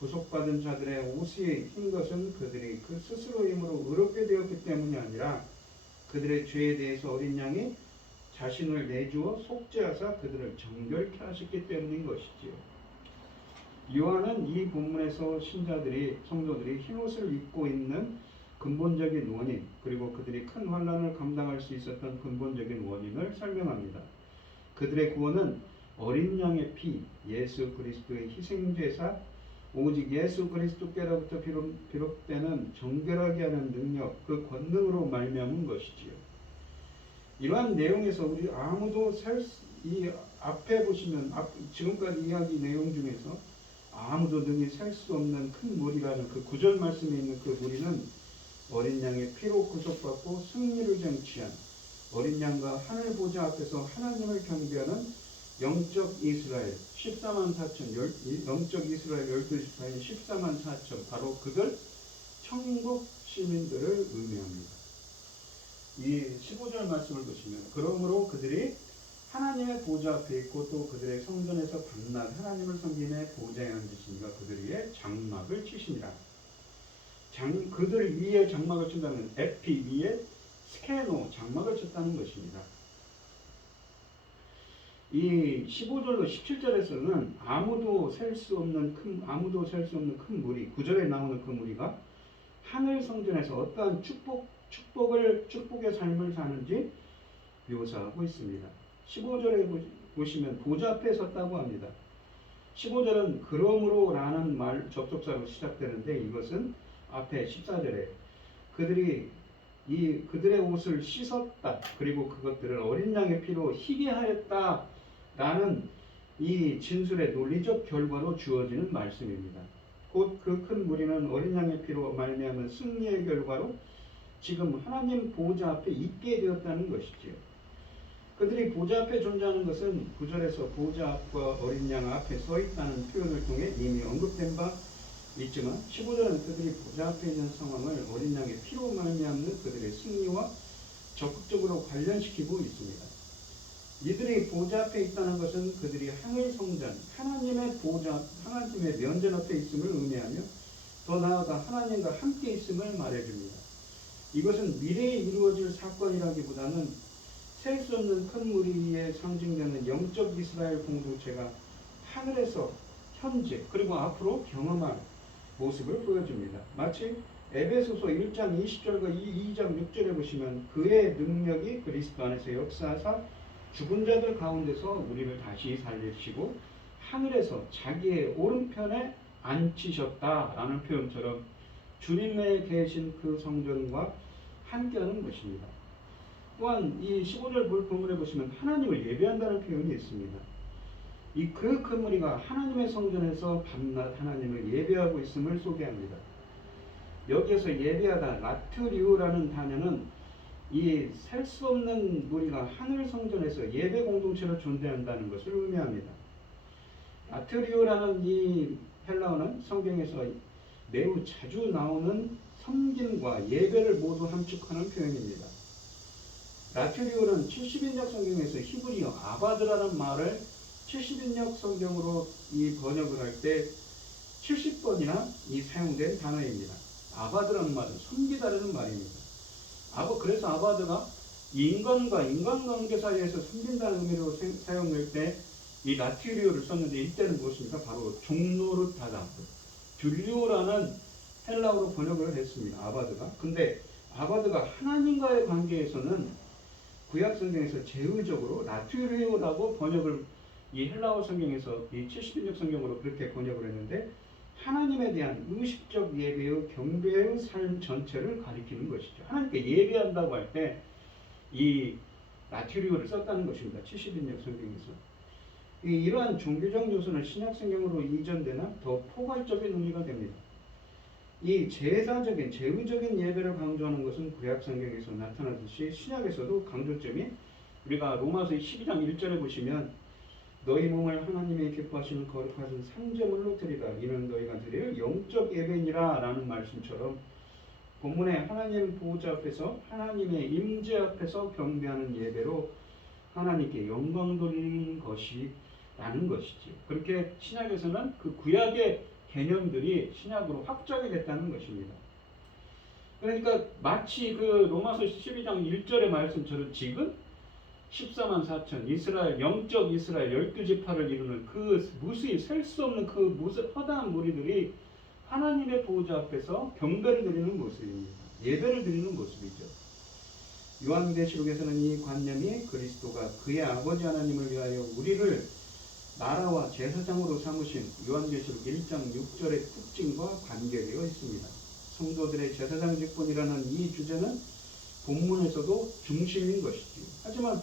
구속받은 자들의 옷이 흰 것은 그들이 그 스스로의 힘으로 의롭게 되었기 때문이 아니라 그들의 죄에 대해서 어린 양이 자신을 내주어 속죄하사 그들을 정결케 하셨기 때문인 것이지요. 요한은 이 본문에서 성도들이 흰옷을 입고 있는 근본적인 원인, 그리고 그들이 큰 환난을 감당할 수 있었던 근본적인 원인을 설명합니다. 그들의 구원은 어린 양의 피, 예수 그리스도의 희생제사, 오직 예수 그리스도께로부터 비롯되는 정결하게 하는 능력, 그 권능으로 말미암은 것이지요. 이러한 내용에서 우리 아무도 이 앞에 보시면 지금까지 이야기 내용 중에서 아무도 능히 살 수 없는 큰 무리라는 그 구절 말씀에 있는 그 무리는 어린 양의 피로 구속받고 승리를 쟁취한 어린 양과 하늘 보좌 앞에서 하나님을 경배하는 영적 이스라엘 14만 4천 영적 이스라엘 12지파인 14만 4천 바로 그들 천국 시민들을 의미합니다. 이 15절 말씀을 보시면 그러므로 그들이 하나님의 보좌 앞에 있고 또 그들의 성전에서 밤낮 하나님을 섬기는 보좌에 앉으시니까 그들 위에 장막을 치시니라. 그들 위에 장막을 친다면 에피 위에 스케노 장막을 쳤다는 것입니다. 이 15절로 17절에서는 아무도 셀 수 없는 큰 무리, 구절에 나오는 그 무리가 하늘 성전에서 어떠한 축복의 삶을 사는지 묘사하고 있습니다. 15절에 보시면 보좌 앞에 섰다고 합니다. 15절은 그러므로 라는 말 접속사로 시작되는데 이것은 앞에 14절에 그들의 옷을 씻었다. 그리고 그것들을 어린 양의 피로 희게 하였다. 라는 이 진술의 논리적 결과로 주어지는 말씀입니다. 곧 그 큰 무리는 어린 양의 피로 말미암은 승리의 결과로 지금 하나님 보좌 앞에 있게 되었다는 것이지요. 그들이 보좌 앞에 존재하는 것은 9절에서 보좌 앞과 어린 양 앞에 서 있다는 표현을 통해 이미 언급된 바 있지만 15절은 그들이 보좌 앞에 있는 상황을 어린 양의 피로 말미암는 그들의 승리와 적극적으로 관련시키고 있습니다. 이들이 보좌 앞에 있다는 것은 그들이 하늘 성전, 하나님의 보좌, 하나님의 면전 앞에 있음을 의미하며 더 나아가 하나님과 함께 있음을 말해줍니다. 이것은 미래에 이루어질 사건이라기보다는 셀 수 없는 큰 무리에 상징되는 영적 이스라엘 공동체가 하늘에서 현재 그리고 앞으로 경험할 모습을 보여줍니다. 마치 에베소서 1장 20절과 2장 6절에 보시면 그의 능력이 그리스도 안에서 역사하사 죽은 자들 가운데서 우리를 다시 살리시고 하늘에서 자기의 오른편에 앉히셨다라는 표현처럼 주님 내에 계신 그 성전과 함께하는 것입니다. 또한 이 15절 본문에 보시면 하나님을 예배한다는 표현이 있습니다. 이 그 큰 무리가 하나님의 성전에서 밤낮 하나님을 예배하고 있음을 소개합니다. 여기에서 예배하다 라트리오라는 단어는 이 셀 수 없는 무리가 하늘 성전에서 예배 공동체로 존재한다는 것을 의미합니다. 라트리오라는 이 헬라어는 성경에서 매우 자주 나오는 섬김과 예배를 모두 함축하는 표현입니다. 라튜리오는 70인역 성경에서 히브리어 아바드라는 말을 70인역 성경으로 이 번역을 할 때 70번이나 이 사용된 단어입니다. 아바드라는 말은 섬기다라는 말입니다. 그래서 아바드가 인간과 인간관계 사이에서 섬긴다는 의미로 사용될 때 이 라튜리오를 썼는데 이때는 무엇입니까? 바로 종노릇하다. 듀리오라는 헬라어로 번역을 했습니다. 아바드가. 근데 아바드가 하나님과의 관계에서는 구약 성경에서 제의적으로 라튜리오라고 번역을 이 헬라어 성경에서 이 70인역 성경으로 그렇게 번역을 했는데 하나님에 대한 의식적 예배의 경배의 삶 전체를 가리키는 것이죠. 하나님께 예배한다고 할 때 이 라튜리오를 썼다는 것입니다. 70인역 성경에서. 이러한 종교적 요소는 신약 성경으로 이전되나 더 포괄적인 의미가 됩니다. 이 제사적인 제의적인 예배를 강조하는 것은 구약 성경에서 나타나듯이 신약에서도 강조점이 우리가 로마서 12장 1절에 보시면 너희 몸을 하나님의 기뻐하시는 거룩하신 상제물로 드리라. 이는 너희가 드릴 영적 예배니라 라는 말씀처럼 본문에 하나님 보호자 앞에서 하나님의 임재 앞에서 경배하는 예배로 하나님께 영광 돌리는 것이 라는 것이지. 그렇게 신약에서는 그 구약의 개념들이 신약으로 확장이 됐다는 것입니다. 그러니까 마치 그 로마서 12장 1절의 말씀처럼 지금 14만 4천 이스라엘 영적 이스라엘 12지파를 이루는 그 무수히 셀 수 없는 그 허다한 무리들이 하나님의 보호자 앞에서 경배를 드리는 모습입니다. 예배를 드리는 모습이죠. 요한계시록에서는 이 관념이 그리스도가 그의 아버지 하나님을 위하여 우리를 나라와 제사장으로 삼으신 요한계시록 1장 6절의 특징과 관계되어 있습니다. 성도들의 제사장 직분이라는 이 주제는 본문에서도 중심인 것이지. 하지만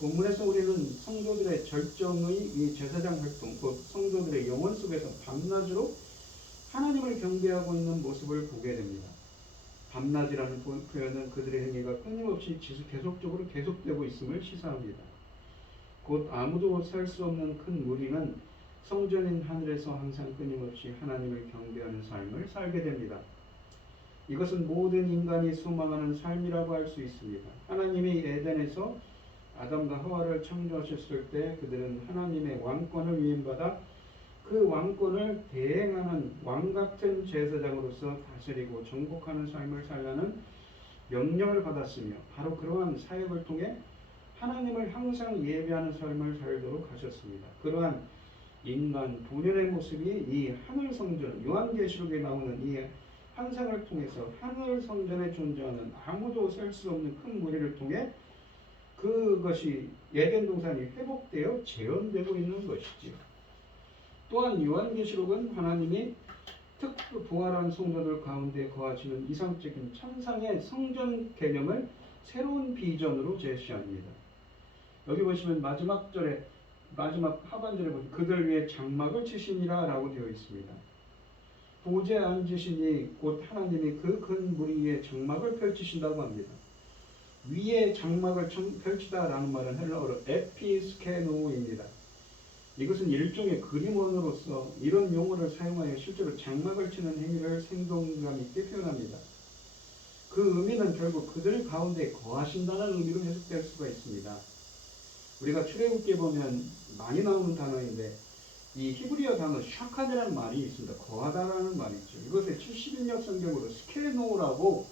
본문에서 우리는 성도들의 절정의 이 제사장 활동, 곧 성도들의 영혼 속에서 밤낮으로 하나님을 경배하고 있는 모습을 보게 됩니다. 밤낮이라는 표현은 그들의 행위가 끊임없이 계속적으로 계속되고 있음을 시사합니다. 곧 아무도 살 수 없는 큰 무리는 성전인 하늘에서 항상 끊임없이 하나님을 경배하는 삶을 살게 됩니다. 이것은 모든 인간이 소망하는 삶이라고 할 수 있습니다. 하나님이 에덴에서 아담과 하와를 창조하셨을 때 그들은 하나님의 왕권을 위임받아 그 왕권을 대행하는 왕같은 제사장으로서 다스리고 정복하는 삶을 살라는 명령을 받았으며 바로 그러한 사역을 통해 하나님을 항상 예배하는 삶을 살도록 하셨습니다. 그러한 인간 본연의 모습이 이 하늘 성전, 요한계시록에 나오는 이 환상을 통해서 하늘 성전에 존재하는 아무도 셀 수 없는 큰 무리를 통해 그것이 에덴 동산이 회복되어 재현되고 있는 것이지요. 또한 요한계시록은 하나님이 특히 부활한 성도들 가운데 거하시는 이상적인 천상의 성전 개념을 새로운 비전으로 제시합니다. 여기 보시면 마지막 하반절에 보시면 그들 위에 장막을 치시니라 라고 되어 있습니다. 보좌에 앉으시니 곧 하나님이 그 큰 무리 위에 장막을 펼치신다고 합니다. 위에 장막을 펼치다라는 말은 헬라어로 에피스케노입니다. 이것은 일종의 그림원으로서 이런 용어를 사용하여 실제로 장막을 치는 행위를 생동감 있게 표현합니다. 그 의미는 결국 그들 가운데 거하신다는 의미로 해석될 수가 있습니다. 우리가 출애굽기에 보면 많이 나오는 단어인데 이 히브리어 단어 샤칸이라는 말이 있습니다. 거하다라는 말이 있죠. 이것을 70인역 성경으로 스케노라고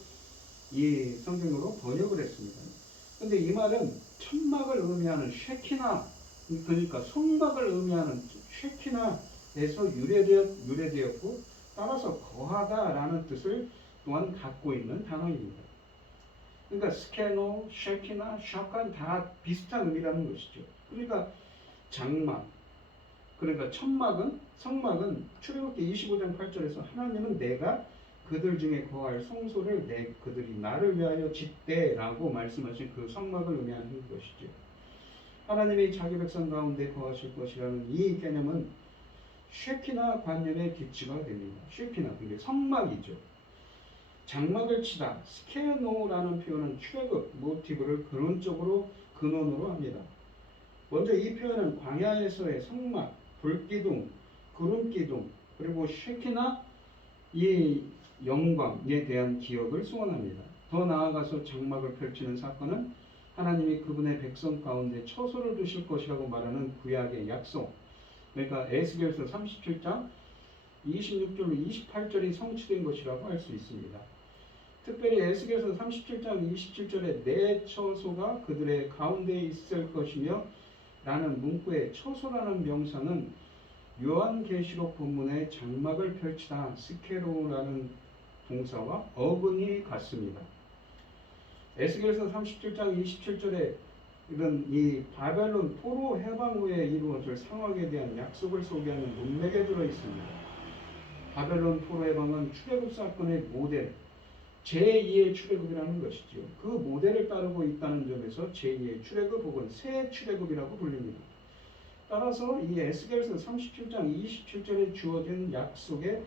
이 성경으로 번역을 했습니다. 근데 이 말은 천막을 의미하는 쉐키나, 그러니까 성막을 의미하는 쉐키나에서 유래되었고 따라서 거하다라는 뜻을 또한 갖고 있는 단어입니다. 그러니까 스케노, 쉐키나, 샤칸 다 비슷한 의미라는 것이죠. 그러니까 장막, 그러니까 성막은 출애굽기 25장 8절에서 하나님은 내가 그들 중에 거할 성소를 그들이 나를 위하여 짓되라고 말씀하신 그 성막을 의미하는 것이죠. 하나님이 자기 백성 가운데 거하실 것이라는 이 개념은 쉐키나 관념의 기치가 됩니다. 쉐키나, 그게 성막이죠. 장막을 치다, 스케노라는 표현은 최급 모티브를 근원으로 합니다. 먼저 이 표현은 광야에서의 성막, 불기둥, 구름기둥, 그리고 쉐키나, 이 영광에 대한 기억을 소원합니다. 더 나아가서 장막을 펼치는 사건은 하나님이 그분의 백성 가운데 처소를 두실 것이라고 말하는 구약의 약속, 그러니까 에스겔서 37장 26절로 28절이 성취된 것이라고 할 수 있습니다. 특별히 에스겔서 37장 27절에 내 처소가 그들의 가운데에 있을 것이며 라는 문구의 처소라는 명사는 요한계시록 본문의 장막을 펼치다 스케로라는 동사와 어근이 같습니다. 에스겔서 37장 27절에 이런 이 바벨론 포로 해방 후에 이루어질 상황에 대한 약속을 소개하는 문맥에 들어 있습니다. 바벨론 포로 해방은 출애굽 사건의 모델, 제2의 출애굽이라는 것이지요. 그 모델을 따르고 있다는 점에서 제2의 출애굽 혹은 새 출애굽이라고 불립니다. 따라서 이 에스겔서 37장 27절에 주어진 약속의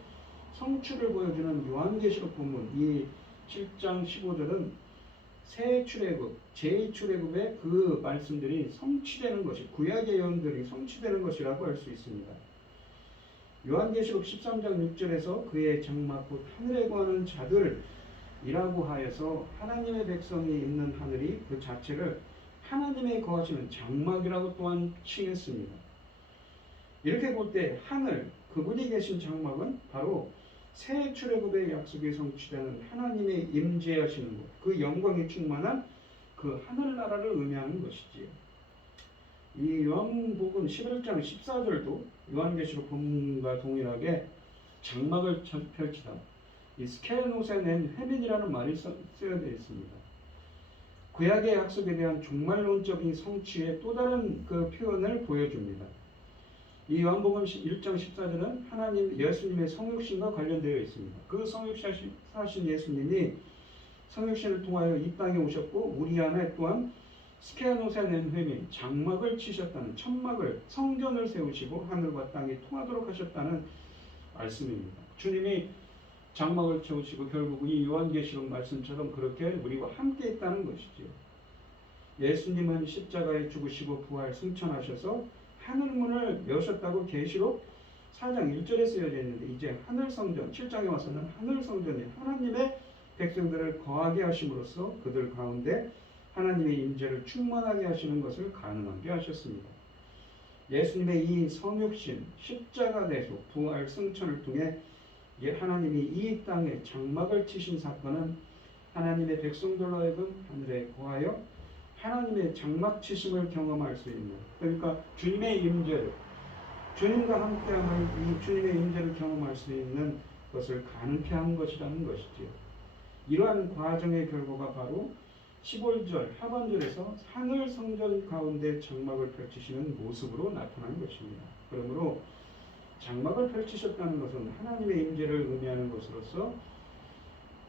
성취를 보여주는 요한계시록 본문 이 7장 15절은 새 출애굽, 제2출애굽의 그 말씀들이 성취되는 것이, 구약의 예언들이 성취되는 것이라고 할 수 있습니다. 요한계시록 13장 6절에서 그의 장막 곧 하늘에 거하는 자들이라고 하여서 하나님의 백성이 있는 하늘이 그 자체를 하나님의 거하시는 장막이라고 또한 칭했습니다. 이렇게 볼 때 하늘, 그분이 계신 장막은 바로 새 출애굽의 약속이 성취되는 하나님의 임재하시는 곳, 그 영광이 충만한 그 하늘나라를 의미하는 것이지요. 이 요한복음 11장 14절도 요한계시록 본문과 동일하게 장막을 펼치다 이 스케노세 낸 해민이라는 말이 쓰여져 있습니다. 구약의 약속에 대한 종말론적인 성취의 또 다른 그 표현을 보여줍니다. 이 요한복음 1장 14절은 하나님 예수님의 성육신과 관련되어 있습니다. 그 성육하신 예수님이 성육신을 통하여 이 땅에 오셨고 우리 안에 또한 스케노세 낸 회민 장막을 치셨다는 천막을 성전을 세우시고 하늘과 땅이 통하도록 하셨다는 말씀입니다. 주님이 장막을 채우시고 결국 이 요한계시록 말씀처럼 그렇게 우리와 함께 있다는 것이죠. 예수님은 십자가에 죽으시고 부활 승천하셔서 하늘문을 여셨다고 계시록 4장 1절에 쓰여져 있는데 이제 하늘성전 7장에 와서는 하늘성전이 하나님의 백성들을 거하게 하심으로써 그들 가운데 하나님의 임재를 충만하게 하시는 것을 가능하게 하셨습니다. 예수님의 이 성육신, 십자가 대속, 부활 승천을 통해 하나님이 이 땅에 장막을 치신 사건은 하나님의 백성들로 하여금 하늘에 거하여 하나님의 장막 치심을 경험할 수 있는, 그러니까 주님의 임재를, 주님과 함께함을, 이 주님의 임재를 경험할 수 있는 것을 가능케 한 것이라는 것이지요. 이러한 과정의 결과가 바로 15절 하반절에서 하늘 성전 가운데 장막을 펼치시는 모습으로 나타난 것입니다. 그러므로 장막을 펼치셨다는 것은 하나님의 임재를 의미하는 것으로서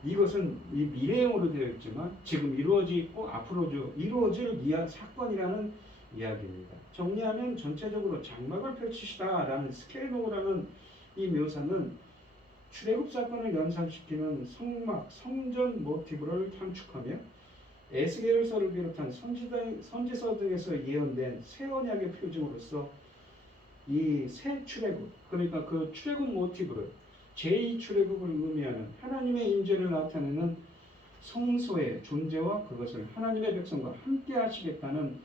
이것은 이 미래형으로 되어 있지만 지금 이루어지고 앞으로 이루어질 사건이라는 이야기입니다. 정리하면 전체적으로 장막을 펼치시다라는 스케노라는 이 묘사는 출애굽 사건을 연상시키는 성막, 성전 모티브를 함축하며 에스겔서를 비롯한 선지서 등에서 예언된 새 언약의 표징으로서 이 새 출애굽, 그러니까 그 출애굽 모티브를 제2출애굽을 의미하는 하나님의 임재를 나타내는 성소의 존재와 그것을 하나님의 백성과 함께 하시겠다는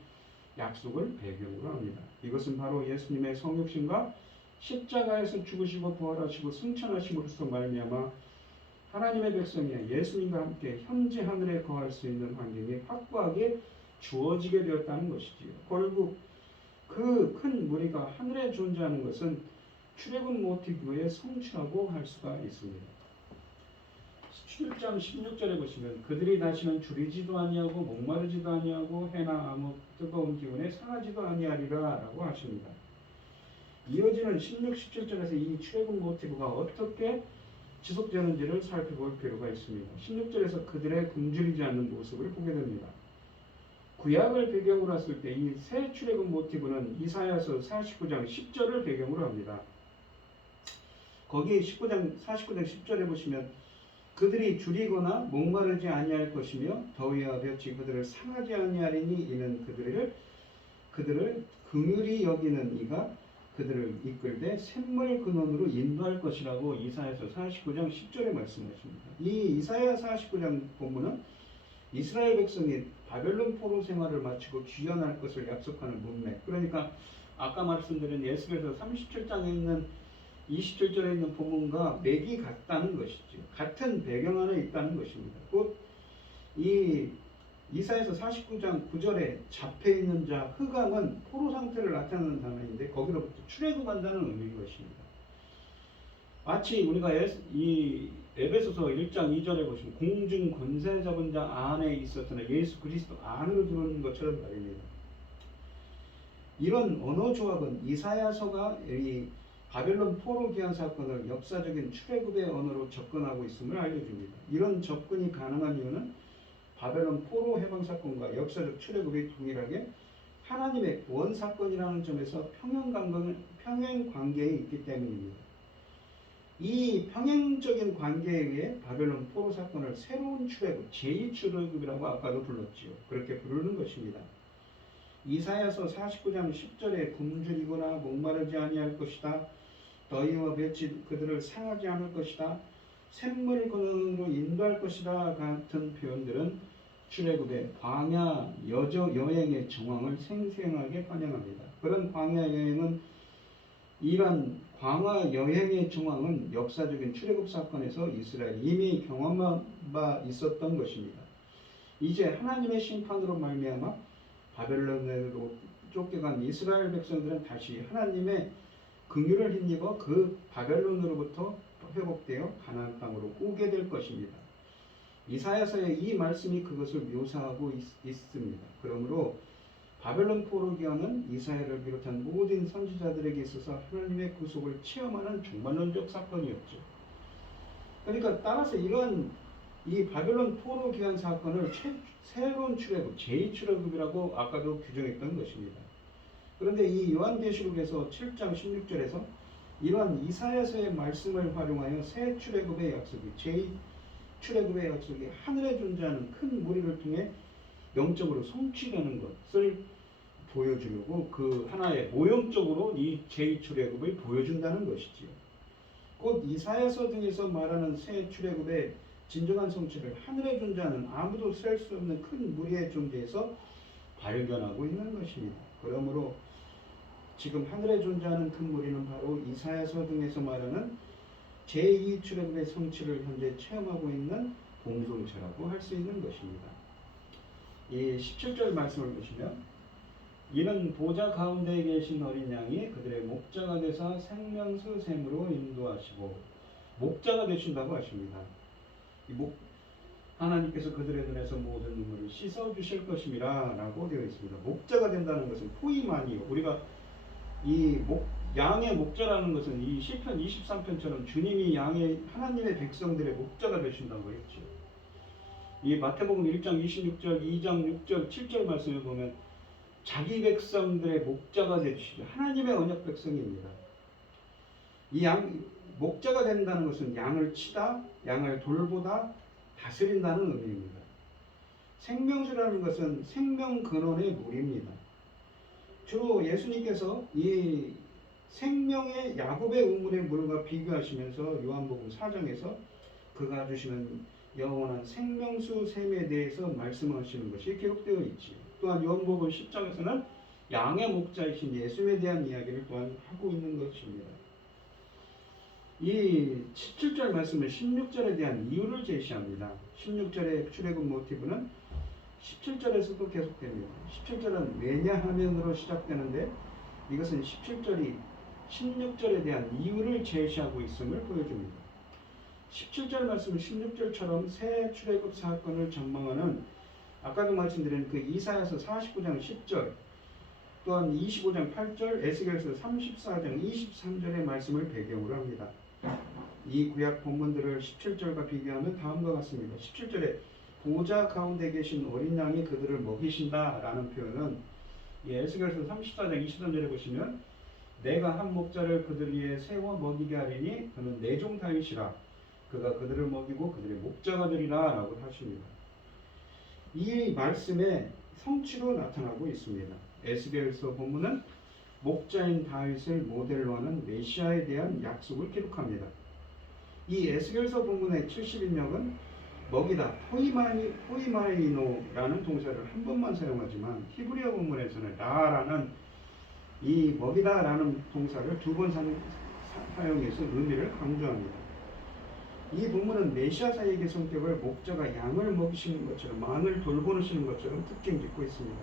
약속을 배경으로 합니다. 이것은 바로 예수님의 성육신과 십자가에서 죽으시고 부활하시고 승천하심으로써 말미암아 하나님의 백성이 예수님과 함께 현재 하늘에 거할 수 있는 환경이 확고하게 주어지게 되었다는 것이지요. 결국 그 큰 무리가 하늘에 존재하는 것은 출애굽 모티브의 성취라고 할 수가 있습니다. 7장 16절에 보시면 그들이 다시는 줄이지도 아니하고 목마르지도 아니하고 해나 아무 뜨거운 기운에 상하지도 아니하리라 라고 하십니다. 이어지는 16, 17절에서 이 출애굽 모티브가 어떻게 지속되는지를 살펴볼 필요가 있습니다. 16절에서 그들의 굶주리지 않는 모습을 보게 됩니다. 구약을 배경으로 했을 때 이 새 출애굽 모티브는 이사야서 49장 10절을 배경으로 합니다. 거기 49장 10절에 보시면 그들이 줄이거나 목마르지 아니할 것이며 더위와 볕이 그들을 상하지 아니하리니 이는 그들을 긍휼히 여기는 이가 그들을 이끌되 샘물 근원으로 인도할 것이라고 이사야서 49장 10절에 말씀하십니다. 이 이사야 49장 본문은 이스라엘 백성이 바벨론 포로 생활을 마치고 귀환할 것을 약속하는 문맥. 그러니까 아까 말씀드린 에스겔서 37장에 있는 27절에 있는 본문과 맥이 같다는 것이죠. 같은 배경 안에 있다는 것입니다. 곧 이 이사야서 49장 9절에 잡혀있는 자 흑암은 포로 상태를 나타내는 단어인데 거기로부터 출애굽한다는 의미인 것입니다. 마치 우리가 이 에베소서 1장 2절에 보시면 공중 권세 잡은 자 안에 있었으나 예수 그리스도 안으로 들어오는 것처럼 말입니다. 이런 언어 조합은 이사야서가 이 바벨론 포로 귀환 사건을 역사적인 출애굽의 언어로 접근하고 있음을 알려줍니다. 이런 접근이 가능한 이유는 바벨론 포로 해방 사건과 역사적 출애굽이 동일하게 하나님의 구원 사건이라는 점에서 평행 관계에 있기 때문입니다. 이 평행적인 관계에 의해 바벨론 포로 사건을 새로운 출애굽, 제2출애굽이라고 아까도 불렀지요. 그렇게 부르는 것입니다. 이사야서 49장 10절에 굶주리거나 목마르지 아니할 것이다. 더위와 멸치 그들을 상하지 않을 것이다. 샘물 근원으로 인도할 것이다 같은 표현들은 출애굽의 광야 여행의 정황을 생생하게 반영합니다. 그런 광야 여행은 이러한 광야 여행의 정황은 역사적인 출애굽 사건에서 이스라엘이 이미 경험한 바 있었던 것입니다. 이제 하나님의 심판으로 말미암아 바벨론으로 쫓겨간 이스라엘 백성들은 다시 하나님의 긍휼을 힘입어 그 바벨론으로부터 회복되어 가나안 땅으로 오게 될 것입니다. 이사야서의 이 말씀이 그것을 묘사하고 있습니다. 그러므로 바벨론 포로 귀환은 이사야를 비롯한 모든 선지자들에게 있어서 하나님의 구속을 체험하는 종말론적 사건이었죠. 그러니까 따라서 이런 이 바벨론 포로 귀환 사건을 새로운 출애굽, 제2출애굽이라고 아까도 규정했던 것입니다. 그런데 이 요한계시록에서 7장 16절에서 이러한 이사야서의 말씀을 활용하여 새 출애굽의 약속이 제2출애굽의 약속이 하늘에 존재하는 큰 무리를 통해 영적으로 성취되는 것을 보여주려고 그 하나의 모형적으로 이 제2출애굽을 보여준다는 것이지요. 곧 이사야서 등에서 말하는 새 출애굽의 진정한 성취를 하늘에 존재하는 아무도 셀 수 없는 큰 무리의 존재에서 발견하고 있는 것입니다. 그러므로 지금 하늘에 존재하는 큰 무리는 바로 이사야서 등에서 말하는 제2출애굽의 성취를 현재 체험하고 있는 공동체라고 할 수 있는 것입니다. 이 17절 말씀을 보시면 이는 보좌 가운데에 계신 어린 양이 그들의 목자가 되사 생명수 샘으로 인도하시고 목자가 되신다고 하십니다. 하나님께서 그들의 눈에서 모든 눈물을 씻어주실 것임이라 라고 되어 있습니다. 목자가 된다는 것은 포이만이요. 우리가 양의 목자라는 것은 이 시편 23편처럼 주님이 하나님의 백성들의 목자가 되신다고 했죠. 이 마태복음 1장 26절, 2장 6절, 7절 말씀을 보면 자기 백성들의 목자가 되시죠. 하나님의 언약 백성입니다. 이 목자가 된다는 것은 양을 치다, 양을 돌보다, 다스린다는 의미입니다. 생명수라는 것은 생명 근원의 물입니다. 주로 예수님께서 이 생명의 야곱의 우물의 물과 비교하시면서 요한복음 4장에서 그가 주시는 영원한 생명수 샘에 대해서 말씀하시는 것이 기록되어 있지요. 또한 요한복음 10장에서는 양의 목자이신 예수에 대한 이야기를 또한 하고 있는 것입니다. 이 17절 말씀은 16절에 대한 이유를 제시합니다. 16절의 출애굽 모티브는 17절에서도 계속됩니다. 17절은 왜냐하면으로 시작되는데 이것은 17절이 16절에 대한 이유를 제시하고 있음을 보여줍니다. 17절 말씀은 16절처럼 새 출애굽 사건을 전망하는 아까도 말씀드린 그 이사야서 49장 10절 또한 25장 8절 에스겔서 34장 23절의 말씀을 배경으로 합니다. 이 구약 본문들을 17절과 비교하면 다음과 같습니다. 17절에 보좌 가운데 계신 어린 양이 그들을 먹이신다 라는 표현은 에스겔서 34장 23절에 보시면 내가 한 목자를 그들 위에 세워 먹이게 하리니 그는 내 종 다윗이라 그가 그들을 먹이고 그들의 목자가 되리라 라고 하십니다. 이 말씀의 성취로 나타나고 있습니다. 에스겔서 본문은 목자인 다윗을 모델로 하는 메시아에 대한 약속을 기록합니다. 이 에스겔서 본문의 70인역은 먹이다, 포이마이노라는 동사를 한 번만 사용하지만 히브리어 본문에서는 라라는 이 먹이다라는 동사를 두 번 사용해서 의미를 강조합니다. 이 본문은 메시아사역의 성격을 목자가 양을 먹이시는 것처럼, 망을 돌보시는 것처럼 특징 짓고 있습니다.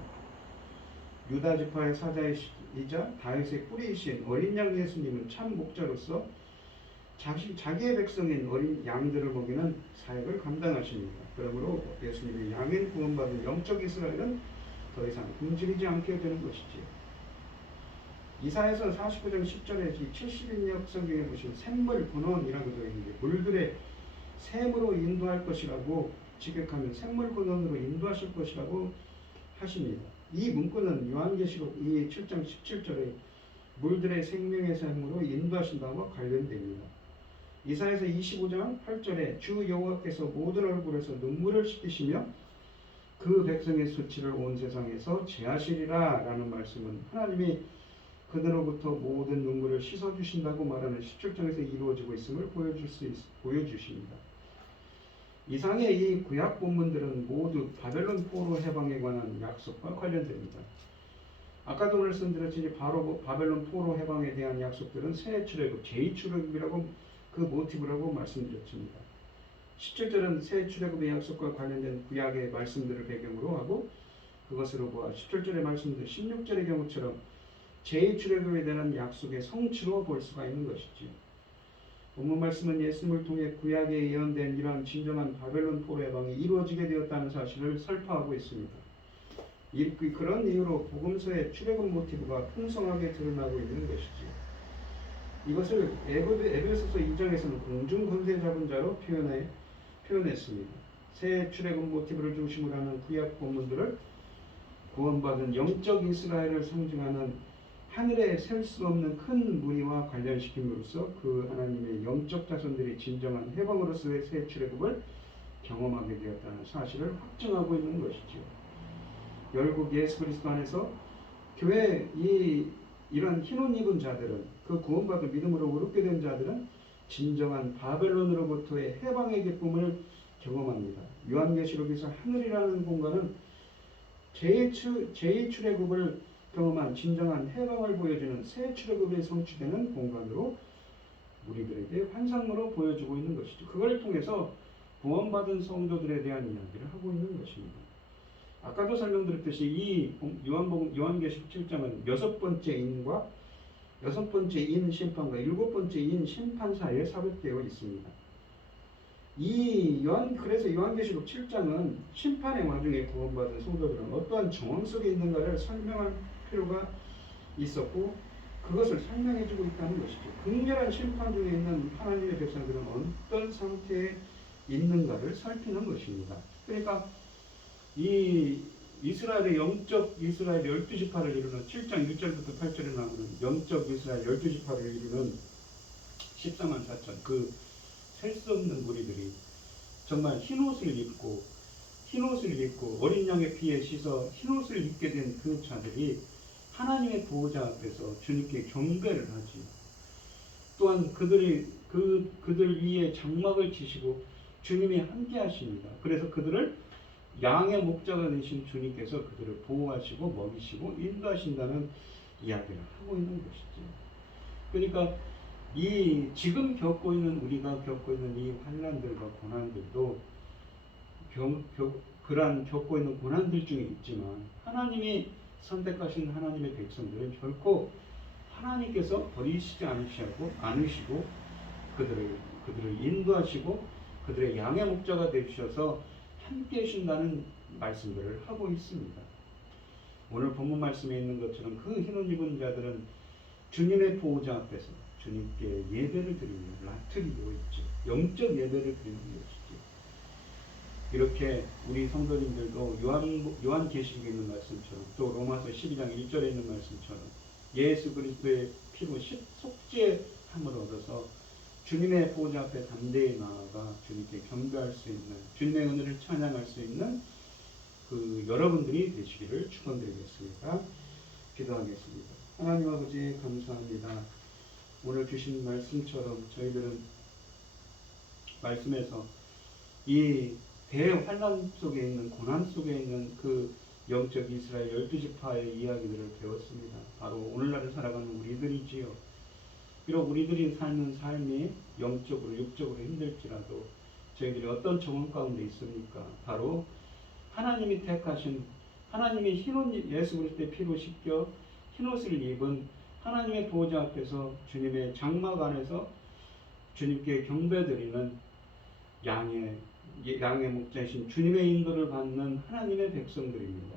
유다 지파의 사자이자 다윗의 뿌리이신 어린 양 예수님은 참 목자로서 자기의 백성인 어린 양들을 먹이는 사역을 감당하십니다. 그러므로 예수님의 양인 구원받은 영적 이스라엘은 더 이상 굶주리지 않게 되는 것이지요. 이사야서 49장 10절에 70인역 성경에 보시면 샘물 근원이라고 되어 있는데 물들의 샘으로 인도할 것이라고 직역하면 샘물 근원으로 인도하실 것이라고 하십니다. 이 문구는 요한계시록 7장 17절에 물들의 생명의 샘으로 인도하신다와 관련됩니다. 이사야서 25장 8절에 주 여호와께서 모든 얼굴에서 눈물을 씻기시며 그 백성의 수치를 온 세상에서 제하시리라 라는 말씀은 하나님이 그들로부터 모든 눈물을 씻어주신다고 말하는 17장에서 이루어지고 있음을 보여주십니다. 이상의 이 구약 본문들은 모두 바벨론 포로 해방에 관한 약속과 관련됩니다. 아까도 말씀드렸듯이 바로 바벨론 포로 해방에 대한 약속들은 새 출애굽, 제2출애굽이라고 그 모티브라고 말씀드렸습니다. 17절은 새 출애굽의 약속과 관련된 구약의 말씀들을 배경으로 하고 그것으로 보아 17절의 말씀들 16절의 경우처럼 제2출애굽에 대한 약속의 성취로 볼 수가 있는 것이지요. 본문 말씀은 예수님을 통해 구약에 예언된 이러한 진정한 바벨론 포로 해방이 이루어지게 되었다는 사실을 설파하고 있습니다. 그런 이유로 복음서의 출애굽 모티브가 풍성하게 드러나고 있는 것이지요. 이것을 에베소서 2장에서는 공중 권세 잡은 자로 표현했습니다. 새 출애굽 모티브를 중심으로 하는 구약 본문들을 구원받은 영적 이스라엘을 상징하는 하늘에 셀 수 없는 큰 무리와 관련시킴으로써 그 하나님의 영적 자손들이 진정한 해방으로서의 새 출애굽을 경험하게 되었다는 사실을 확증하고 있는 것이죠. 결국 예수 그리스도 안에서 교회 이런 흰옷 입은 자들은 그 구원받은 믿음으로 의롭게 된 자들은 진정한 바벨론으로부터의 해방의 기쁨을 경험합니다. 요한계시록에서 하늘이라는 공간은 제2출애굽을 경험한 진정한 해방을 보여주는 새 출애굽에 성취되는 공간으로 우리들에게 환상으로 보여주고 있는 것이죠. 그걸 통해서 구원받은 성도들에 대한 이야기를 하고 있는 것입니다. 아까도 설명드렸듯이 이 요한계시록 7장은 여섯 번째 인 심판과 일곱 번째 인 심판 사이에 삽입되어 있습니다. 그래서 요한계시록 7장은 심판의 와중에 구원받은 성도들은 어떠한 정황 속에 있는가를 설명할 필요가 있었고 그것을 설명해주고 있다는 것이죠. 극렬한 심판 중에 있는 하나님의 백성들은 어떤 상태에 있는가를 살피는 것입니다. 그러니까 이 이스라엘의 영적 이스라엘 12지파를 이루는 7장 1절부터 8절에 나오는 영적 이스라엘 12지파를 이루는 14만 4천 그 셀 수 없는 무리들이 정말 흰옷을 입고 어린 양의 피에 씻어 흰옷을 입게 된 그 자들이 하나님의 보호자 앞에서 주님께 경배를 하지. 또한 그들 위에 장막을 치시고 주님이 함께 하십니다. 그래서 그들을 양의 목자가 되신 주님께서 그들을 보호하시고 먹이시고 인도하신다는 이야기를 하고 있는 것이죠. 그러니까 지금 우리가 겪고 있는 이 환난들과 고난들도 그러한 겪고 있는 고난들 중에 있지만 하나님이 선택하신 하나님의 백성들은 결코 하나님께서 버리시지 않으시고 그들을 인도하시고 그들의 양의 목자가 되셔서 함께 하신다는 말씀들을 하고 있습니다. 오늘 본문 말씀에 있는 것처럼 그 흰옷 입은 자들은 주님의 보호자 앞에서 주님께 예배를 드리는 라트리오 있죠. 영적 예배를 드리는 것이죠. 이렇게 우리 성도님들도 요한계시록에 있는 말씀처럼 또 로마서 12장 1절에 있는 말씀처럼 예수 그리스도의 피로 속죄함을 얻어서 주님의 보호자 앞에 담대히 나아가 주님께 경배할 수 있는 주님의 은혜를 찬양할 수 있는 그 여러분들이 되시기를 축원드리겠습니다. 기도하겠습니다. 하나님 아버지 감사합니다. 오늘 주신 말씀처럼 저희들은 말씀에서 이 대환란 속에 있는 고난 속에 있는 그 영적 이스라엘 12지파의 이야기들을 배웠습니다. 바로 오늘날을 살아가는 우리들이지요. 비록 우리들이 사는 삶이 영적으로 육적으로 힘들지라도 저희들이 어떤 정황 가운데 있습니까? 바로 하나님이 택하신 하나님이 흰옷 예수 그리스도의 피로 씻겨 흰옷을 입은 하나님의 보호자 앞에서 주님의 장막 안에서 주님께 경배드리는 양의 목자이신 주님의 인도를 받는 하나님의 백성들입니다.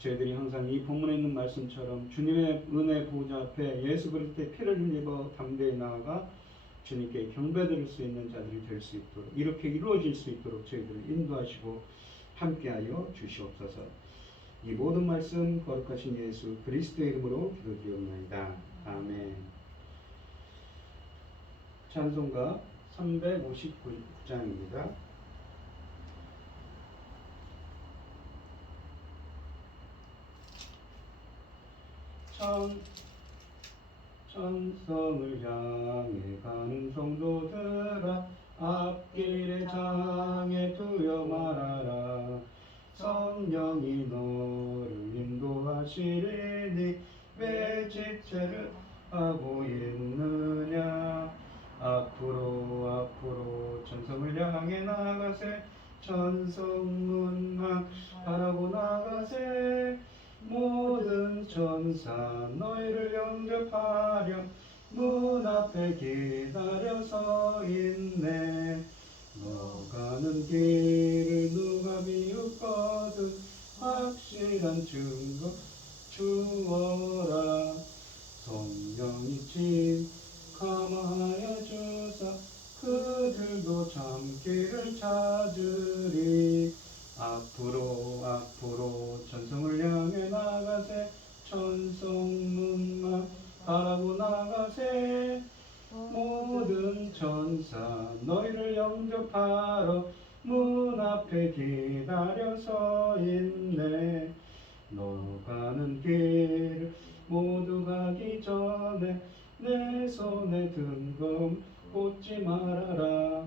저희들이 항상 이 본문에 있는 말씀처럼 주님의 은혜 보호자 앞에 예수 그리스도의 피를 흘려 담대히 나아가 주님께 경배드릴 수 있는 자들이 될 수 있도록 이렇게 이루어질 수 있도록 저희들을 인도하시고 함께하여 주시옵소서. 이 모든 말씀 거룩하신 예수 그리스도의 이름으로 기도드리옵나이다. 아멘. 찬송가 359장입니다. 천성을 향해 가는 성도들아 앞길에 장애 두려 말아라. 성령이 너를 인도하시리니 왜 지체를 하고 있느냐. 앞으로 천성을 향해 나가세. 천성문만 바라고 나가세. 모든 천사 너희를 영접하려 문 앞에 기다려 서 있네. 너 가는 길을 누가 비웃거든 확실한 증거 주어라. 성령이 감화하여 주사 그들도 참기를 찾으리. 앞으로 천성을 향해 나가세. 천성문만 바라고 나가세. 모든 천사 너희를 영접하러 문 앞에 기다려 서 있네. 너 가는 길 모두 가기 전에 내 손에 든 검 꽂지 말아라.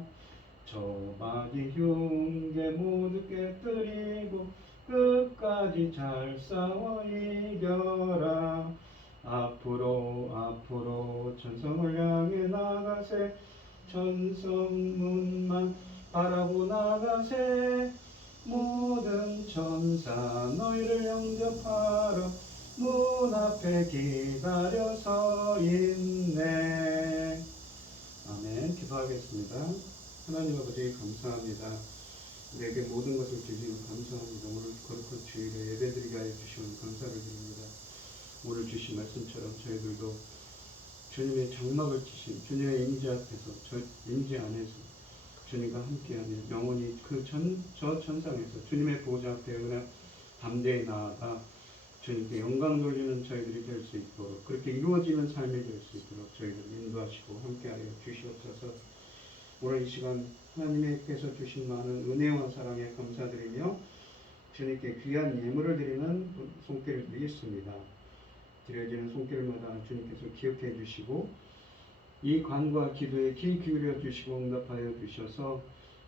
저마디 흉계 모두 깨뜨리고 끝까지 잘 싸워 이겨라. 앞으로 천성을 향해 나가세. 천성문만 바라고 나가세. 모든 천사 너희를 영접하러 문 앞에 기다려 서 있네. 아멘. 기도하겠습니다. 하나님 아버지 감사합니다. 우리에게 모든 것을 주시는 감사합니다. 오늘 거룩한 주일에 예배드리게 하여 주시면 감사를 드립니다. 오늘 주신 말씀처럼 저희들도 주님의 장막을 치신 주님의 임재 앞에서 임재 안에서 주님과 함께하며 영원히 저 천상에서 주님의 보좌 앞에 담대히 나아가 주님께 영광 돌리는 저희들이 될 수 있도록 그렇게 이루어지는 삶이 될 수 있도록 저희를 인도하시고 함께하여 주시옵소서. 오늘 이 시간 하나님께서 주신 많은 은혜와 사랑에 감사드리며 주님께 귀한 예물을 드리는 손길을 드리겠습니다. 드려지는 손길마다 주님께서 기억해 주시고 이 관과 기도에 귀 기울여 주시고 응답하여 주셔서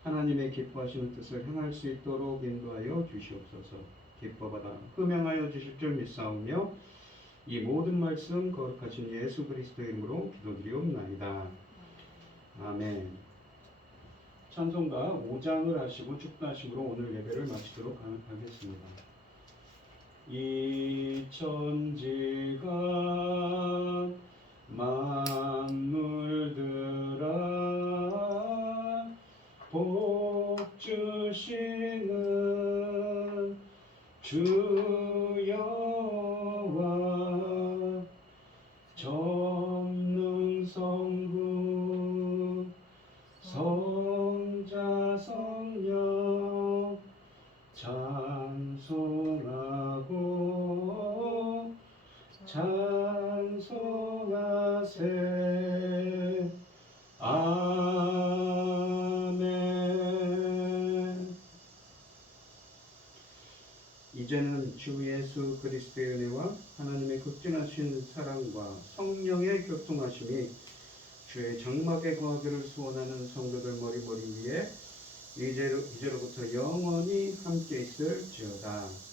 하나님의 기뻐하시는 뜻을 행할 수 있도록 인도하여 주시옵소서. 기뻐받아 흠양하여 주실 줄 믿사오며 이 모든 말씀 거룩하신 예수 그리스도의 이름으로 기도드리옵나이다. 아멘. 찬송가 5장을 하시고 축도하심으로 오늘 예배를 마치도록 하겠습니다. 이 천지가 만물들아 복 주시는 주 여호와 전능성부 성자 성령 찬송하고 찬송하세. 아멘. 2절 이제는 주 예수 그리스도의 은혜와 하나님의 극진하신 사랑과 성령의 교통하심이 주의 장막에 거하기를 소원하는 성도들 머리머리 위에 이제로부터 영원히 함께 있을지어다.